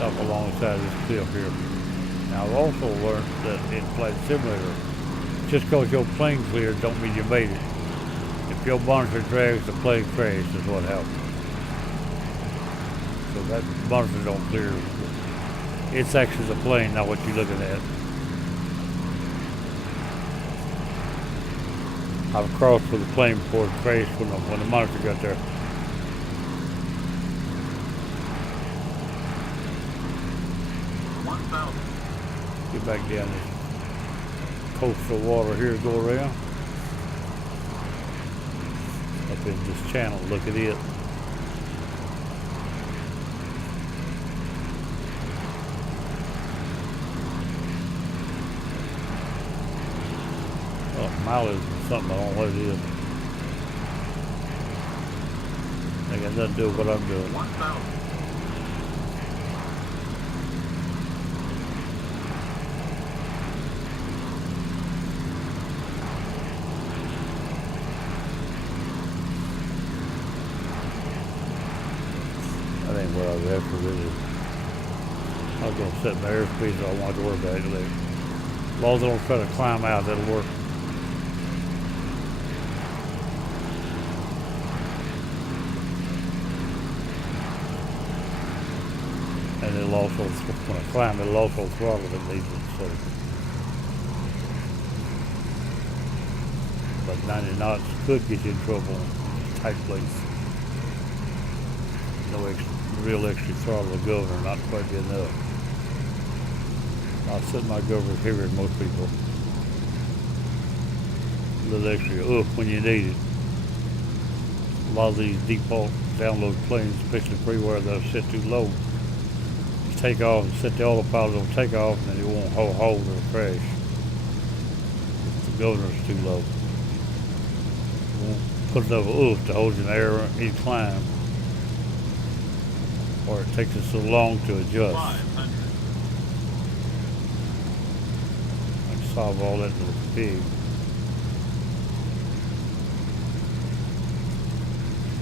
Up alongside this cliff here. Now I've also learned that in Flight Simulator, just because your plane cleared don't mean you made it. If your monitor drags, the plane crashes is what happens. So that monitor don't clear. It's actually the plane, not what you're looking at. I've crossed with the plane before it crashed when the monitor got there. Get back down this coastal water here to go around. Up in this channel, look at it. Well, mileage is something, I don't know what it is. Ain't got nothing to do with what I'm doing. 1,000. That ain't what I was after really. I was gonna set my airspeed so I wanted to worry about it later. As long as I don't try to climb out, that'll work. And it'll also, when I climb, it'll also throttle if it needs it. So, but 90 knots could get you in trouble in tight place. No real extra throttle to governor, not quite enough. I'll set my governor heavier than most people. A little extra oof when you need it. A lot of these default download planes, especially freeware, they'll set too low. You take off and set the autopilot on takeoff, and then it won't hold or crash. The governor's too low. It won't put enough oof to hold you in the air any climb. Or it takes us so long to adjust. 500. I can solve all that little big.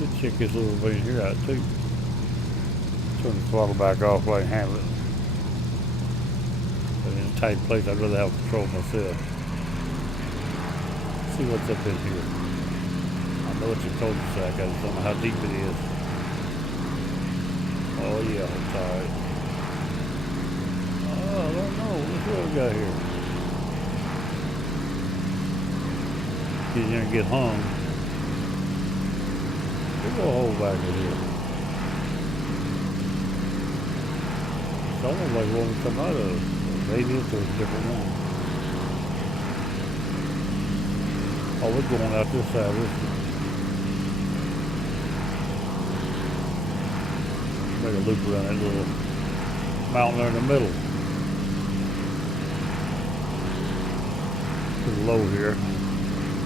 Let's check this little ravine here out too. Turn the throttle back off so I can handle it. in a tight place. I'd rather have control myself. See what's up in here. I know it's a cul-de-sac. I just don't know how deep it is. Oh yeah, I'm tired. Oh, I don't know. What's what we got here? Get in there and get hung. Big old hole back in here. It's almost like one we come out of. Maybe it's a different one. Oh, we're going out this side. Make a loop around that little mountain there in the middle. Pretty low here.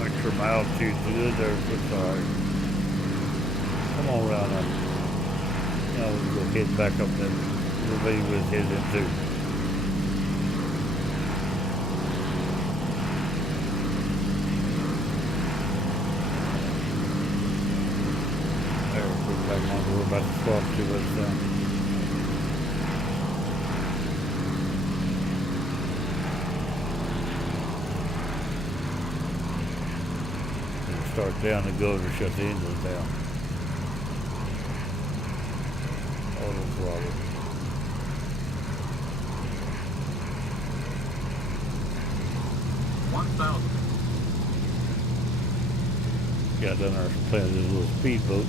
Make sure my altitude's good there. It's alright. Come on around that. Now we'll go head back up that ravine we're headed into. Back on, we're about to cross to it. Start down and go to shut the engine down. Auto throttle. Got down there playing this little speedboat.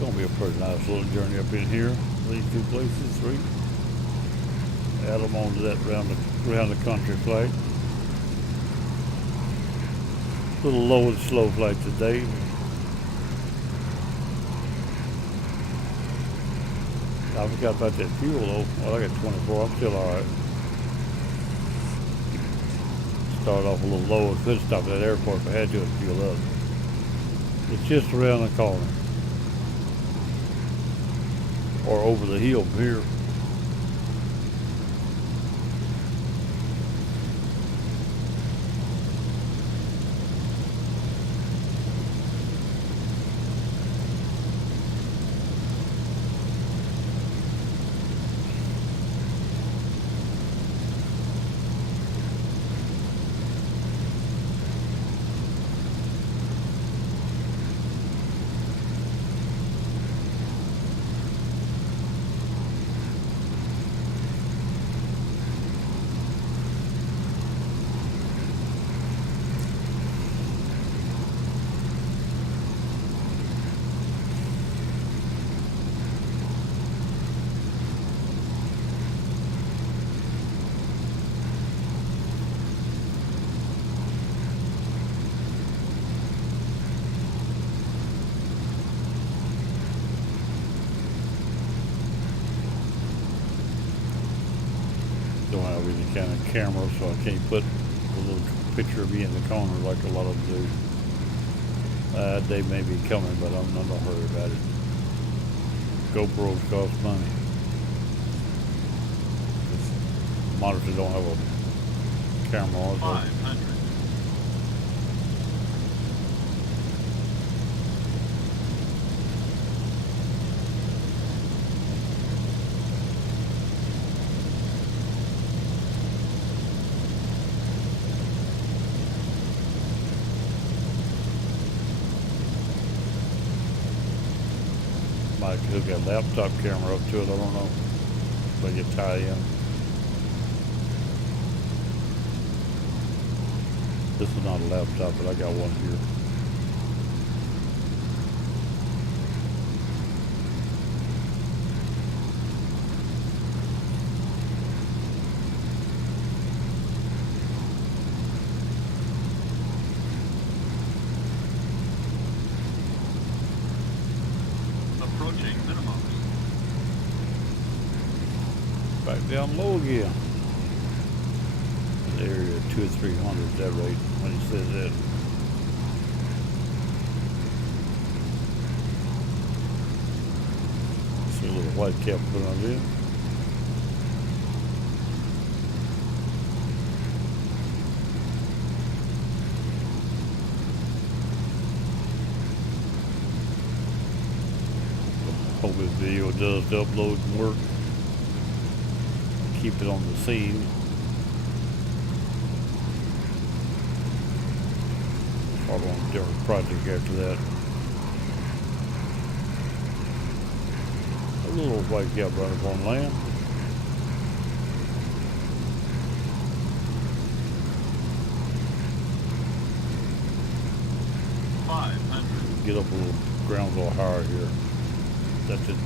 Gonna be a pretty nice little journey up in here. These two places, three. Add them onto that around the country flight. A little low and slow flight today. I forgot about that fuel though. Well, I got 24. I'm still alright. Start off a little low. I could stop at that airport if I had to and fuel up. It's just around the corner. Or over the hill from here. Don't have any kind of camera, so I can't put a little picture of me in the corner like a lot of them do. They may be coming, but I'm not gonna hurry about it. GoPros cost money. This monitor don't have a camera on it. 500. Might hook a laptop camera up to it, I don't know. If I get tied in. This is not a laptop, but I got one here. Approaching minimums. Back down low again. An area of 200 or 300 at that rate when he says that. See a little white cap put on there. this video does to upload and work. Keep it on the scene. Start on a different project after that. A little white cab running up on land. Get up a little, ground's a little higher here. That's it.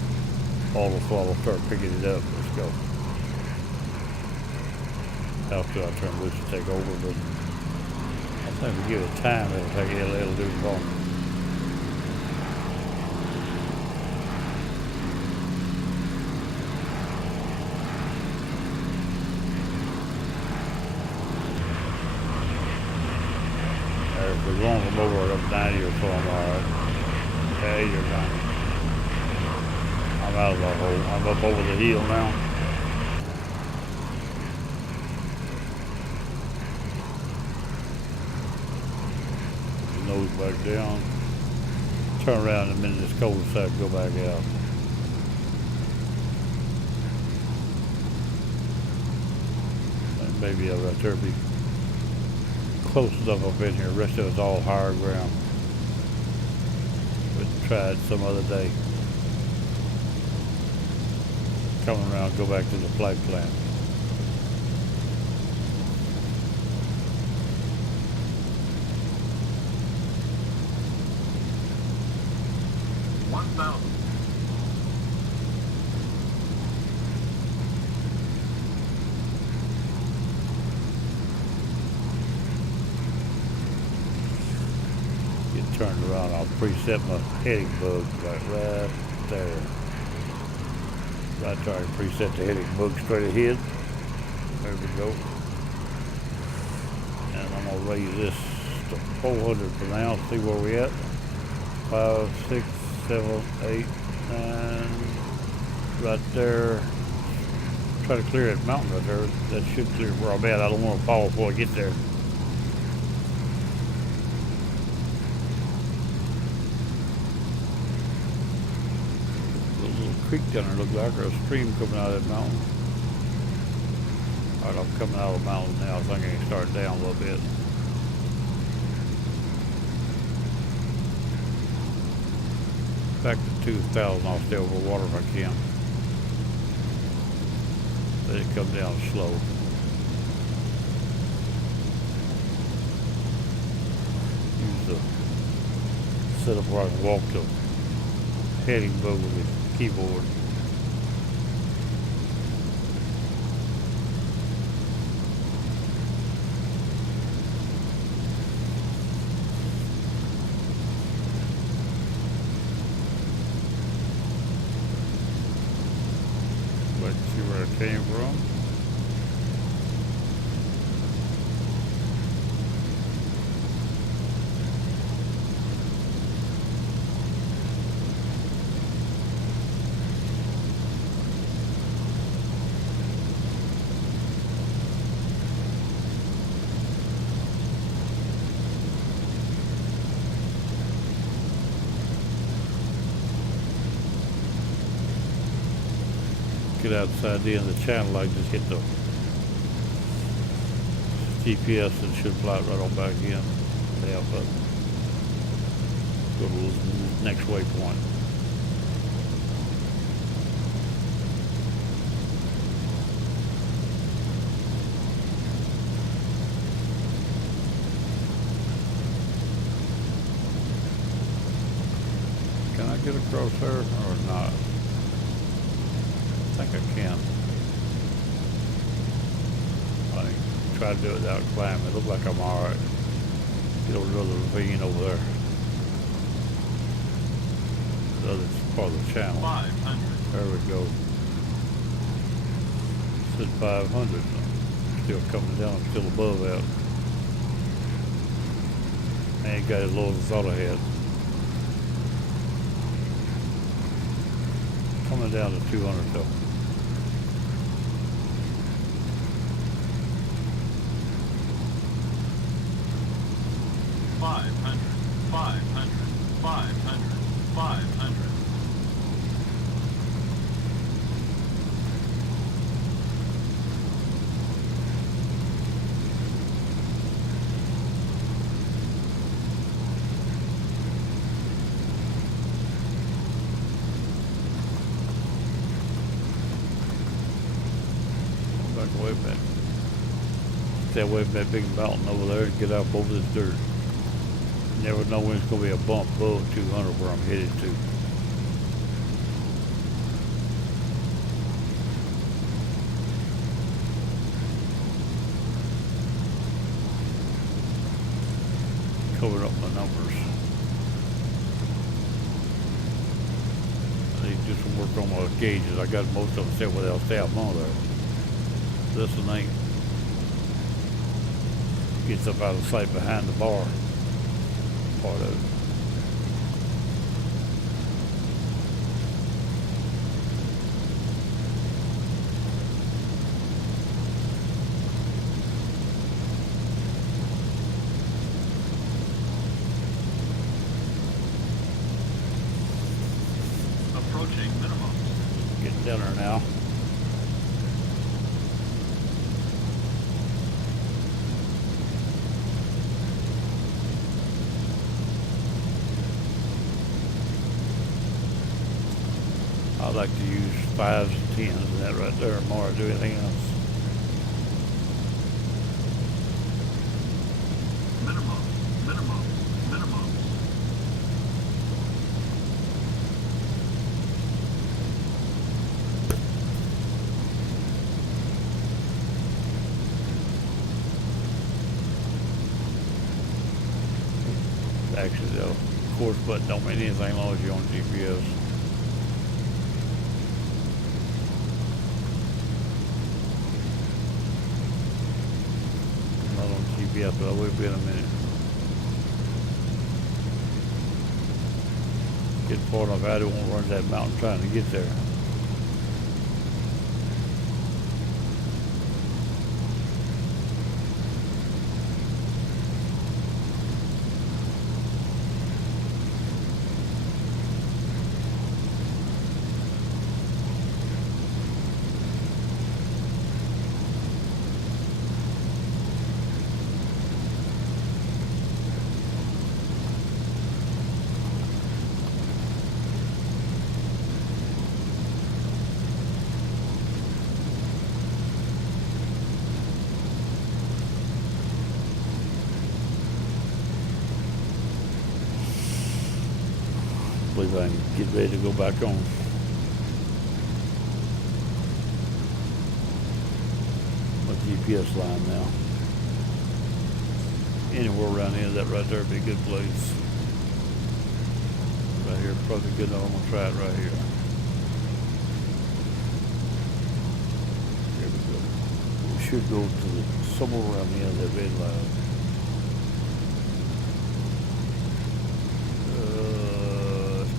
All the throttle start picking it up. Let's go. After I turn loose to take over, but I think we give it time, it'll do the wrong. If we're going from over up 90 or so, I'm alright. 80 or 90. I'm out of the hole. I'm up over the hill now. Nose back down. Turn around in a minute, this cul-de-sac, go back out. Maybe right there be close enough up in here. The rest of it's all higher ground. We'll try it some other day. Coming around, go back to the flag plant. Turned around, I'll preset my heading bug right there. Right there, I can preset the heading bug straight ahead. There we go. And I'm gonna raise this to 400 for now, see where we at. 5, 6, 7, 8, 9. Right there. Try to clear that mountain right there. That should clear where I'm at. I don't want to fall before I get there. Creek down there look like, or a stream coming out of that mountain. Alright, I'm coming out of the mountain now. I think I can start down a little bit. Back to 2,000, I'll stay over water if I can. Let it come down slow. Use the setup where I can walk the heading bug with it. Keyboard. Let's see where it came from. Get outside the end of the channel, I just hit the GPS and should fly it right on back in. Yeah, but go to the next waypoint. Can I get across there or not? I think I can. I try to do it without climbing. It looks like I'm alright. Get over another ravine over there. The other part of the channel. 500. There we go. It said 500. Still coming down. I'm still above that. I ain't got as low as I thought I had. Coming down to 200 though. away from that. Stay away from that big mountain over there and get up over this dirt. Never know when it's going to be a bump above 200 where I'm headed to. Covered up my numbers. I need to do some work on my gauges. I got most of them set where they'll stay up on there. This one ain't. Gets up out of sight behind the bar. Part of it. Approaching minimum. Getting down there now. I like to use 5s and 10s and that right there more than do anything else. Minimum. Minimum. Minimum. Actually, the course button don't mean anything as long as you're on GPS. Not on GPS, but I will be in a minute. Get far enough out, it won't run that mountain trying to get there. Believe I can get ready to go back on. My GPS line now. Anywhere around the end of that right there would be a good place. Right here, probably good enough. I'm gonna try it right here. Here we go. We should go to somewhere around the end of that red line.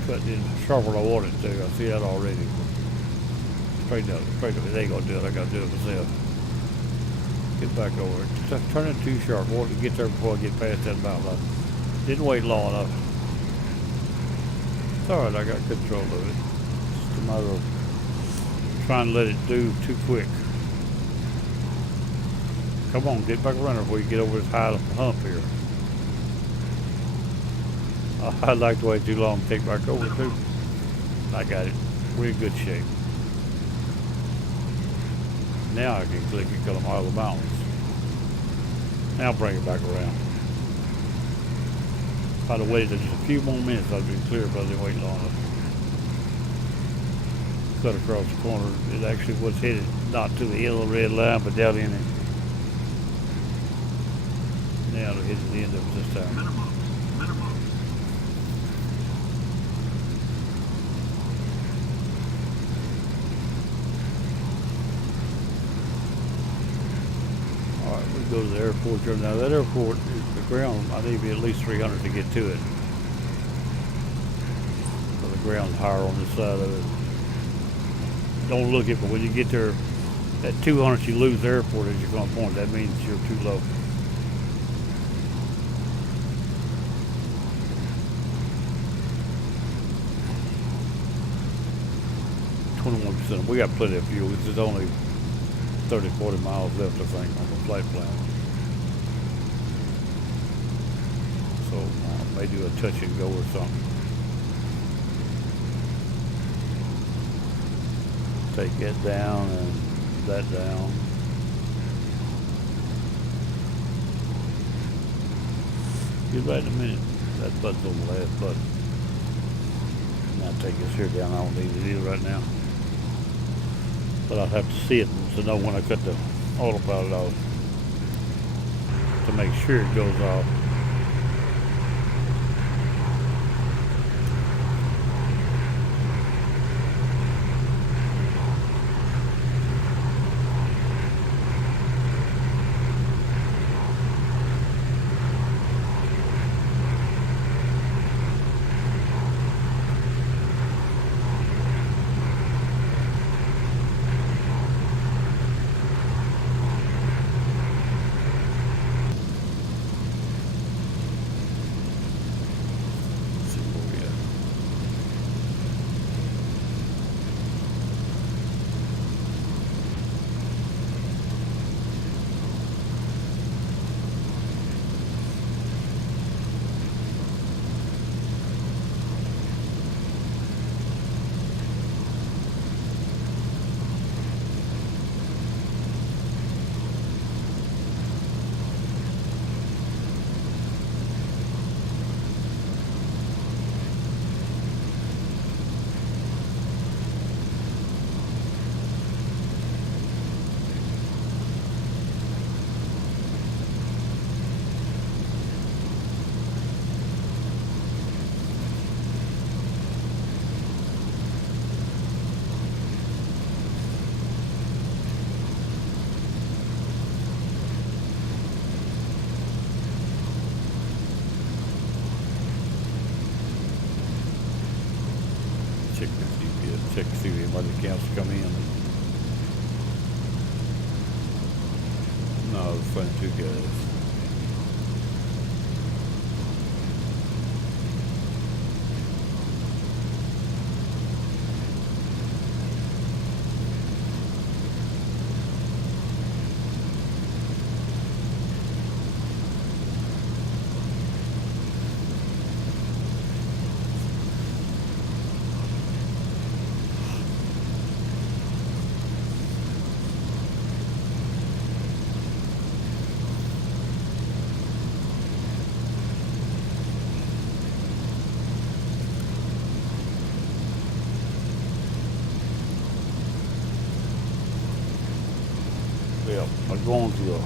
Cut in sharper than I want it to. I see that already. Straighten up. It ain't gonna do it. I gotta do it myself. Get back over it. Just turn it too sharp. I want to get there before I get past that mountain line. Didn't wait long enough. It's alright, I got control of it. It's just a matter of trying to let it do too quick. Come on, get back around before you get over this high hump here. I'd like to wait too long to take back over too. I got it. We're in good shape. Now I can click it because I'm out of the mountains. Now bring it back around. If I'd have waited just a few more minutes, I'd be clear, but I didn't wait long enough. Cut across the corner. It actually was headed not to the yellow red line, but down in it. Now it'll hit the end of it this time. Minimum. Minimum. Alright, we go to the airport here. Now that airport, the ground, I need to be at least 300 to get to it. So the ground's higher on this side of it. Don't look it, but when you get there at 200, you lose the airport as you're going to point. That means you're too low. %. We got plenty of fuel. It's only 30, 40 miles left, I think, on the flight plan. So I may do a touch and go or something. Take it down and that down. Get right in a minute. That button's on the last button. Now take this here down. I don't need it either right now. But I'll have to see it to know when I cut the autopilot off to make sure it goes off. Check to see if anybody counts to come in. No, it's only two guys. Well, I'm going to the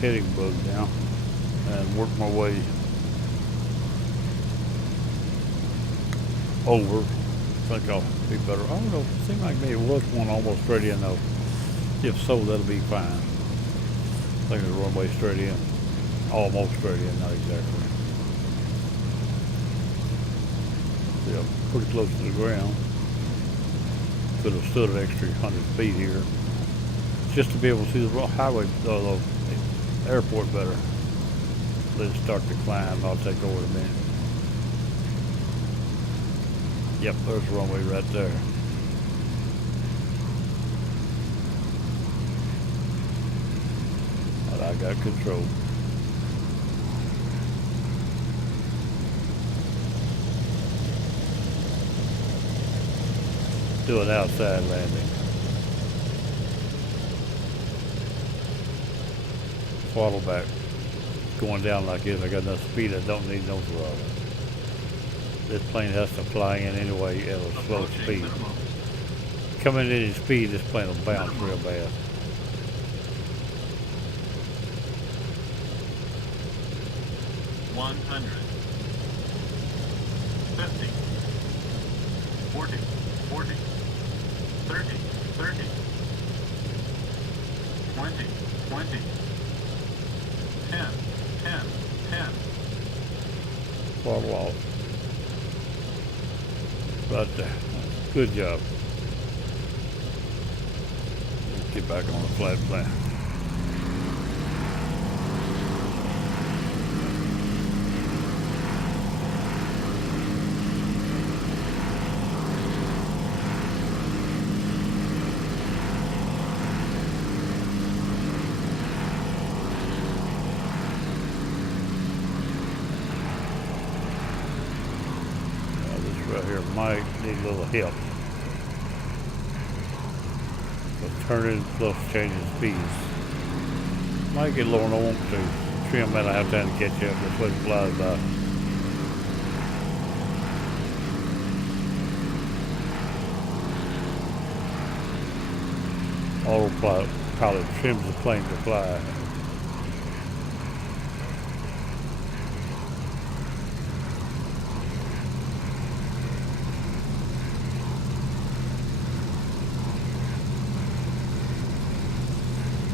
heading bug now and work my way over. I think I'll be better. I don't know. It seemed like maybe it was one almost straight in though. If so, that'll be fine. I think it'll run way straight in. Almost straight in, not exactly. Yeah, pretty close to the ground. Could have stood an extra 100 feet here just to be able to see the highway, the airport better. Let it start to climb. I'll take over in a minute. Yep, there's the runway right there. But I got control. Do an outside landing. Throttle back. Going down like this, I got enough speed, I don't need no throttle. This plane has to fly in anyway at a slow speed. Coming at any speed, this plane will bounce real bad. One 50, 40, 40, 30, 30, 20, 20, 10, 10, 10. Throttle off. Right there. Good job. Let's get back on the flat plane. Right here might need a little help. But turning plus changing speeds. Might get lower than I want to. trim that, I have time to catch up. That's what it flies by. Autopilot trims the plane to fly.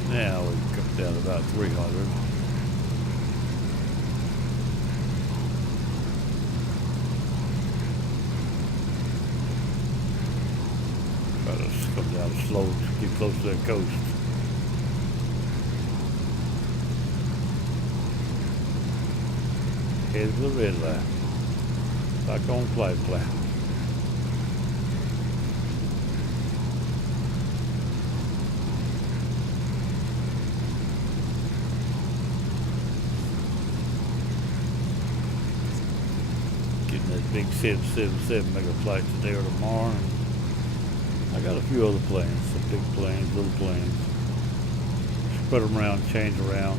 Now we come down to about 300. Try to come down slow to get close to the coast. Head to the red line. Back on flight plan. Getting that big 777 mega flight today or tomorrow. And I got a few other planes, some big planes, little planes. Spread them around, change around,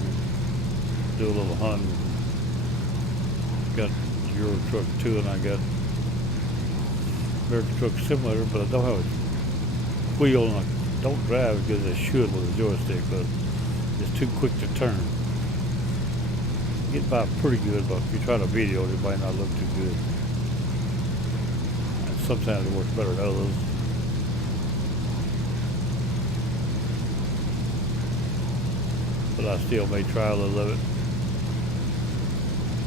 do a little hunting. Got Euro Truck 2 and I got American Truck Simulator, but I don't have a wheel and I don't drive as good as I should with a joystick, but it's too quick to turn. Get by pretty good, but if you try to video it might not look too good. And sometimes it works better than others. But I still may try a little of it.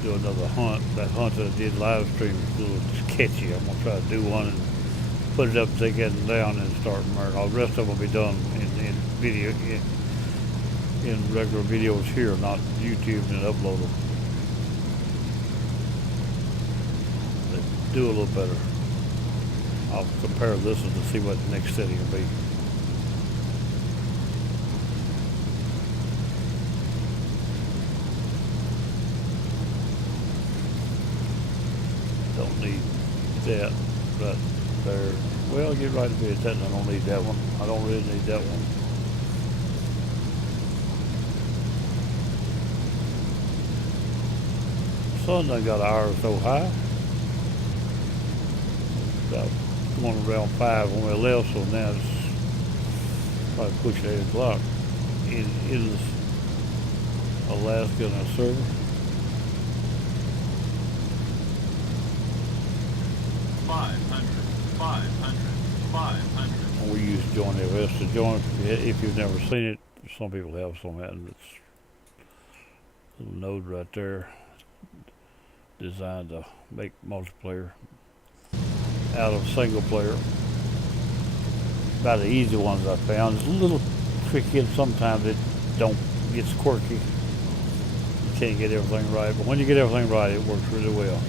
Do another hunt. That hunt that I did live stream is a little sketchy. I'm gonna try to do one and put it up, take it down, and start murdering. All the rest of them will be done in video, in regular videos here, not YouTube, and upload them. They do a little better. I'll compare this one to see what the next setting will be. Don't need that right there. Well, get right to bed. That I don't need that one. I don't really need that one. Sun done got an hour or so high. About going around 5 when we left, so now it's probably pushing 8 o'clock. It is Alaska and a server. 500. We use Join FS to join. If you've never seen it, some people have some of that, and it's a little node right there designed to make multiplayer out of single player. About the easy ones I found. It's a little tricky and sometimes it gets quirky. You can't get everything right, but when you get everything right, it works really well.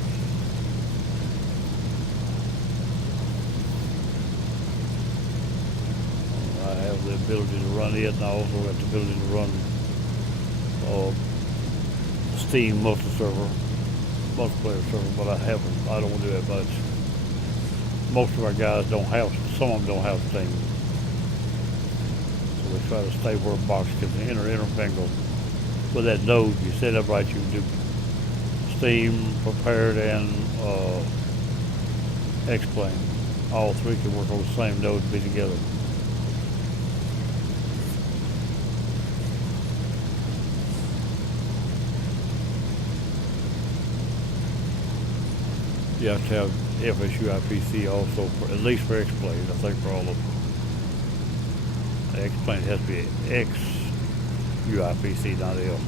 I have the ability to run it, and I also have the ability to run Steam multiplayer server, but I don't do that much. Most of our guys don't have, some of them don't have Steam. So we try to stay where a box can intermingle. With that node, you set up right, you can do Steam, Prepared, and X-Plane. All three can work on the same node and be together. You have to have FSU IPC also, for, at least for X-Plane, I think for all of them. X-Plane has to be XU IPC, not L.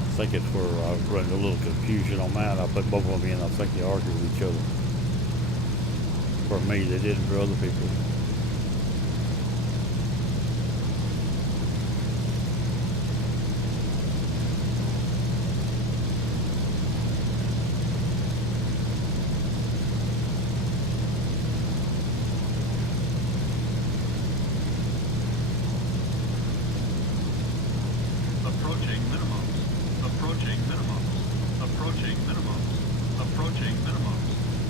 I think it's where I was running a little confusion on mine. I put both of them in, I think they argue with each other. For me, they didn't for other people.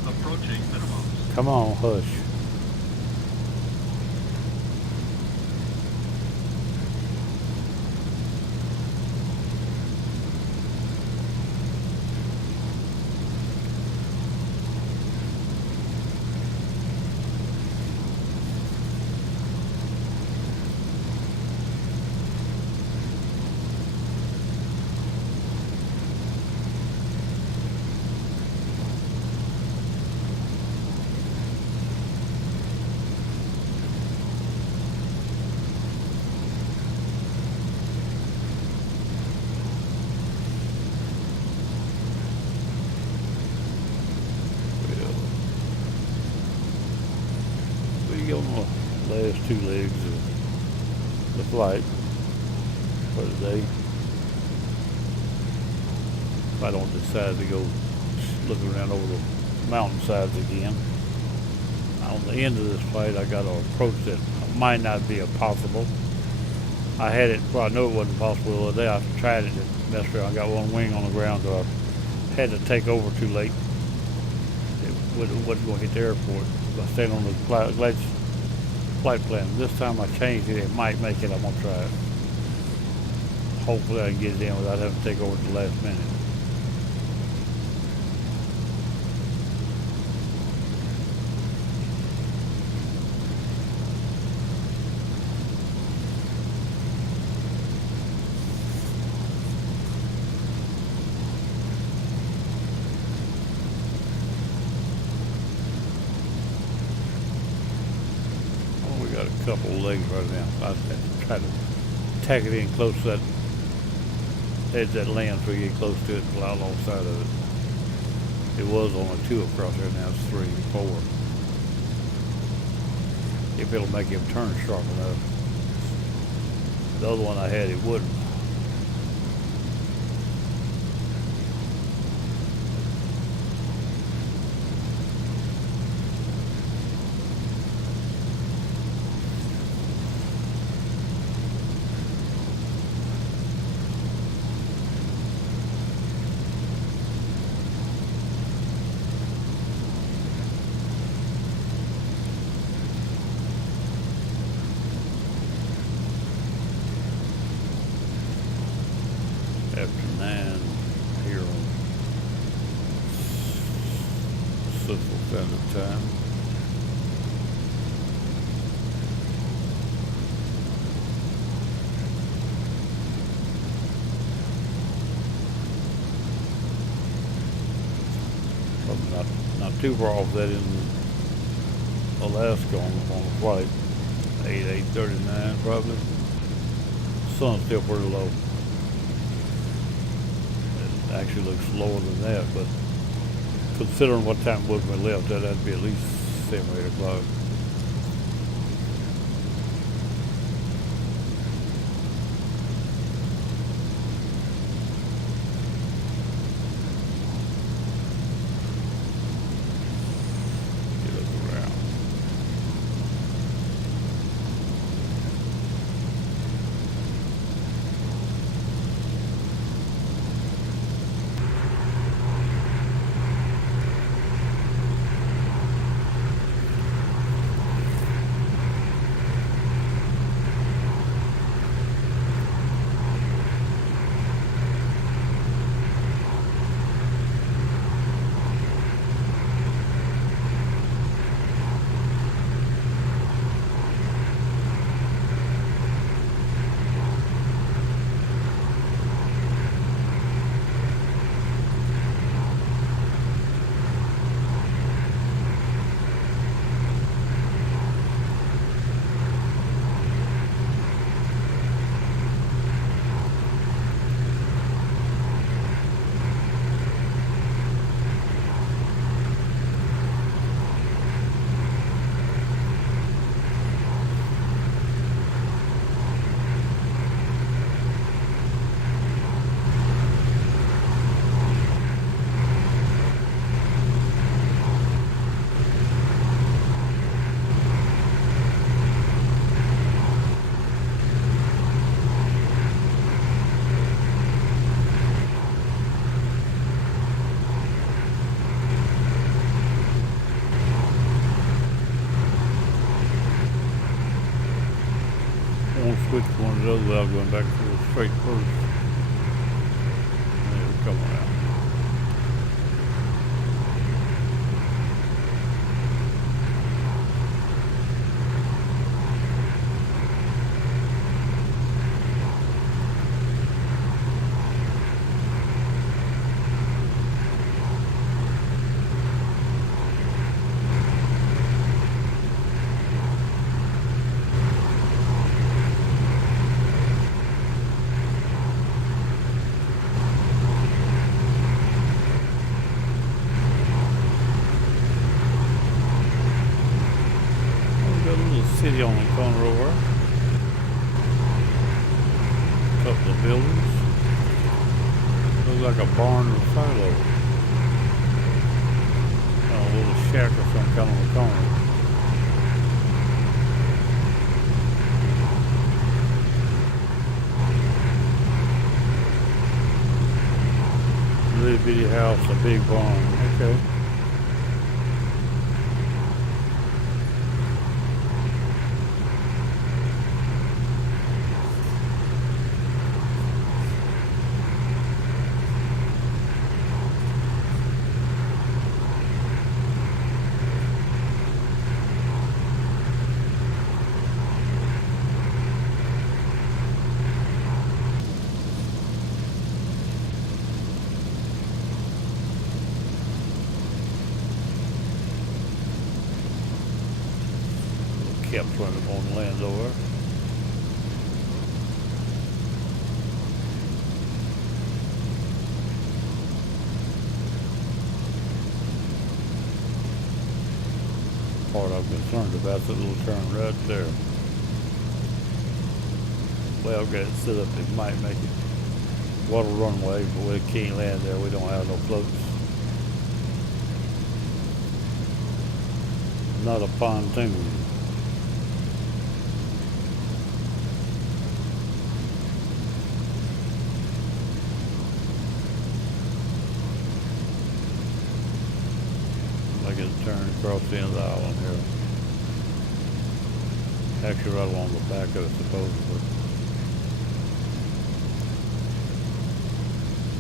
Approaching minimums. Come on, hush. last 2 legs of the flight for the day. If I don't decide to go looking around over the mountainsides again. On the end of this flight, I got an approach that might not be possible. I had it, well, I know it wasn't possible the other day. I tried it and messed around. I got one wing on the ground, so I had to take over too late. It wasn't going to hit the airport. I stayed on the flight plan. This time I changed it. It might make it. I'm going to try it. Hopefully I can get it in without having to take over at the last minute. Got a couple of legs right now. I try to tack it in close to that edge of that land so you get close to it and fly alongside of it. It was only 2 across there, now it's 3, 4. If it'll make him turn sharp enough. The other one I had, it wouldn't. After 9 here on Central Standard Time. Probably not too far off that in Alaska on the flight. 8:39 probably. Sun's still pretty low. Actually looks lower than that, but considering what time it was when we left, that'd be at least 7 or 8 o'clock. Look around. Switch one of those without going back to the straight first. There we come around. buildings. Looks like a barn or silo. A little shack or some kind on the corner. Little bitty house, a big barn. Okay. Kept running on the land over. Part I'm concerned about is that little turn right there. Well, I've got it set up, it might make it water runway, but we can't land there, we don't have no floats. Not a pontoon. Making a turn across the end of the island here. Actually right along the back of it supposedly.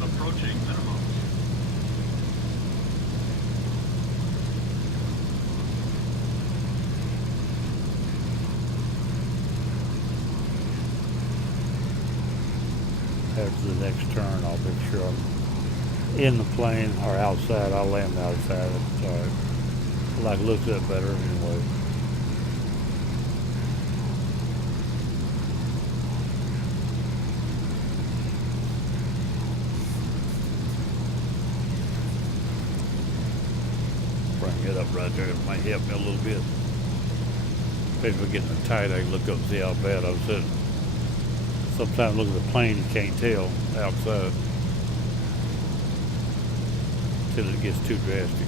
Approaching minimums. After the next turn, I'll make sure I'm in the plane or outside. I'll land outside. It's all right. Like looks at it better anyway. Bring it up right there. It might help me a little bit. If we're getting it tight, I can look up and see how bad I'm sitting. Sometimes look at the plane, you can't tell outside till it gets too drastic.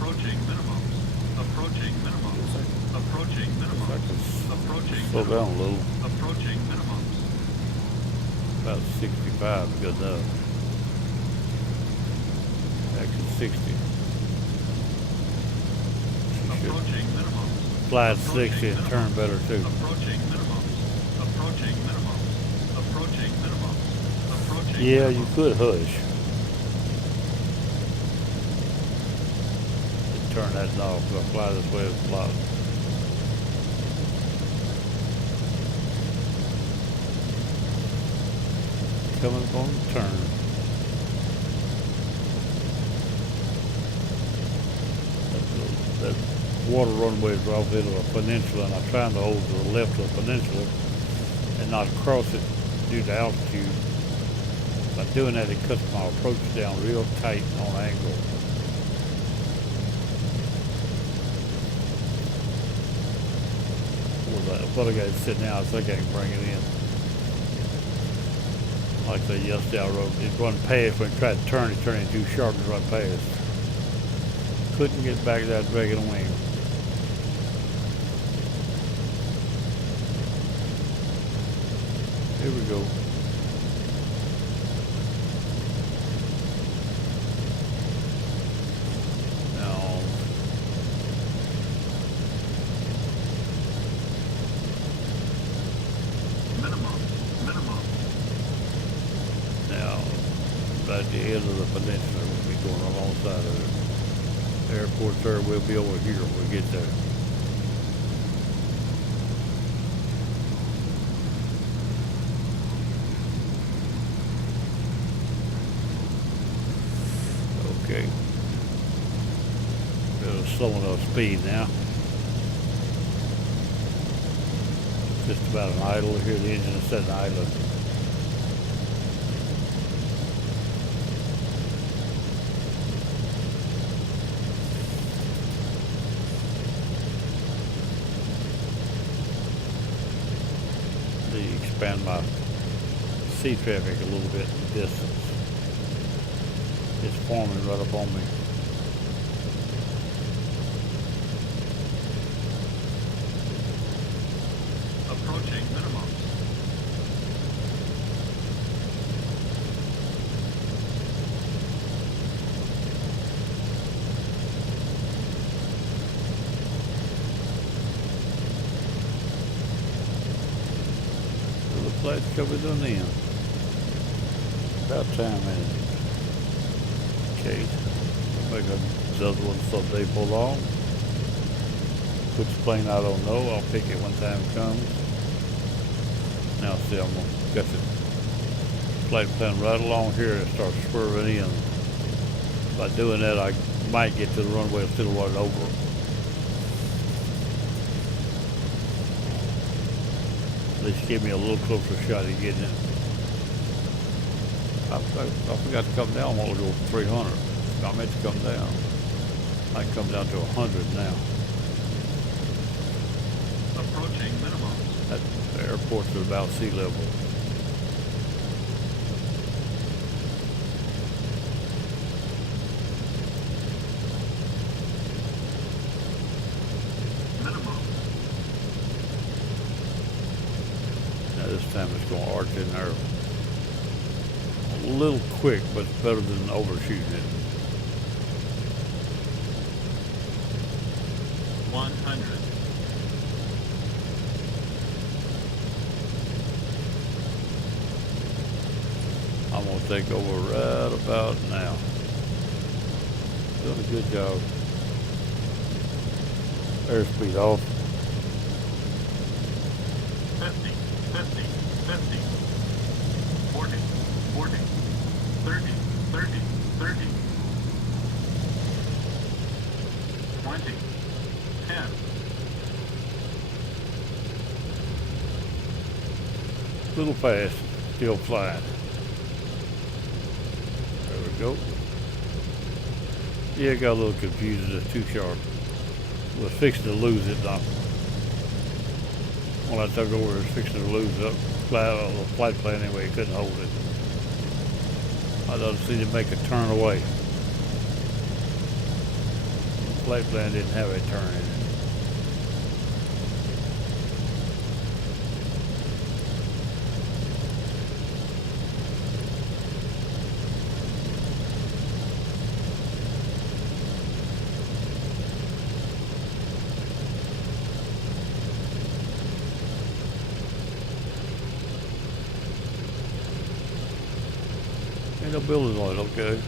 Approaching minimums. Approaching minimums. Approaching minimums. Approaching. Slow down a little. Approaching minimums. About 65 is good enough. Actually 60. Approaching minimums. Fly at 60 and turn better too. Approaching minimums. Approaching minimums. Approaching minimums. Approaching. Yeah, you could hush. Turn that knob, because I fly this way a lot. Coming up on the turn. That water runway is off into a peninsula, and I'm trying to hold to the left of the peninsula and not cross it due to altitude. By doing that, it cuts my approach down real tight on angle. What I got sitting out, I think I can bring it in. Like the yesterday I rode, it run past when it tried to turn, it turned too sharp and run past. Couldn't get back that dragging wing. Here we go. Now, at the end of the peninsula, we'll be going alongside of it. The airport's there, we'll be over here when we get there. Okay. We're slowing our speed now. Just about an idle here, the engine is setting idle. me expand my sea traffic a little bit in distance. It's forming right up on me. Approaching minimums. The flight's coming to an end. About time, ain't it? Okay, make another one someday pull on. Which plane I don't know. I'll pick it when time comes. Now see, I'm gonna get the flight plan right along here and start swerving in. By doing that, I might get to the runway and still run over. At least give me a little closer shot at getting it. I forgot to come down. I want to go 300. I meant to come down. I come down to 100 now. Approaching minimums. The airport's at about sea level. Minimum. Now this time it's going to arch in there. A little quick, but it's better than overshooting it. 100. I'm going to take over right about now. Doing a good job. Airspeed off. 50, 50, 50. 40, 40, 30, 30, 30. 20, 10. Little fast, still flying. There we go. Yeah, got a little confused. It's too sharp. Was fixing to lose it. When I took over, it was fixing to lose it. The flight plan anyway, it couldn't hold it. I thought it seemed to make a turn away. The flight plan didn't have a turn in it. Ain't no building on it, okay?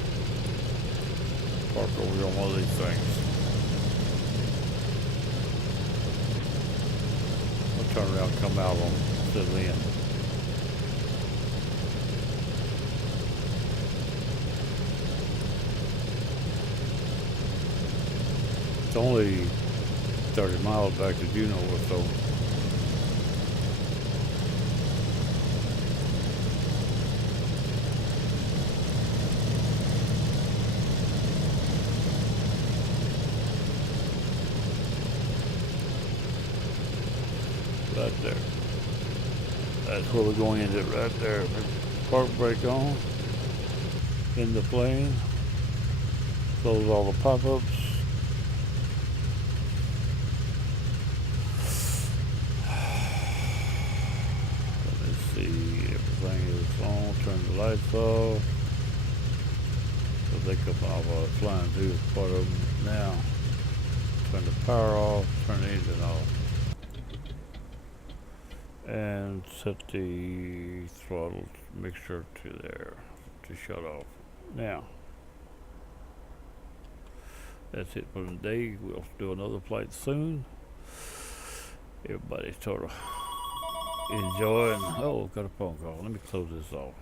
Park over here on one of these things. I'll turn around and come out on the end. It's only 30 miles back to Juneau or so. Right there. That's where we're going to end it, right there. Park brake on. In the plane. Close all the pop-ups. Let me see. Everything is on. Turn the lights off. So they come off while it's flying through part of them now. Turn the power off. Turn the engine off. And set the throttle mixture to there to shut off. Now, that's it for the day. We'll do another flight soon. Everybody's sort of enjoying. Oh, got a phone call. Let me close this off.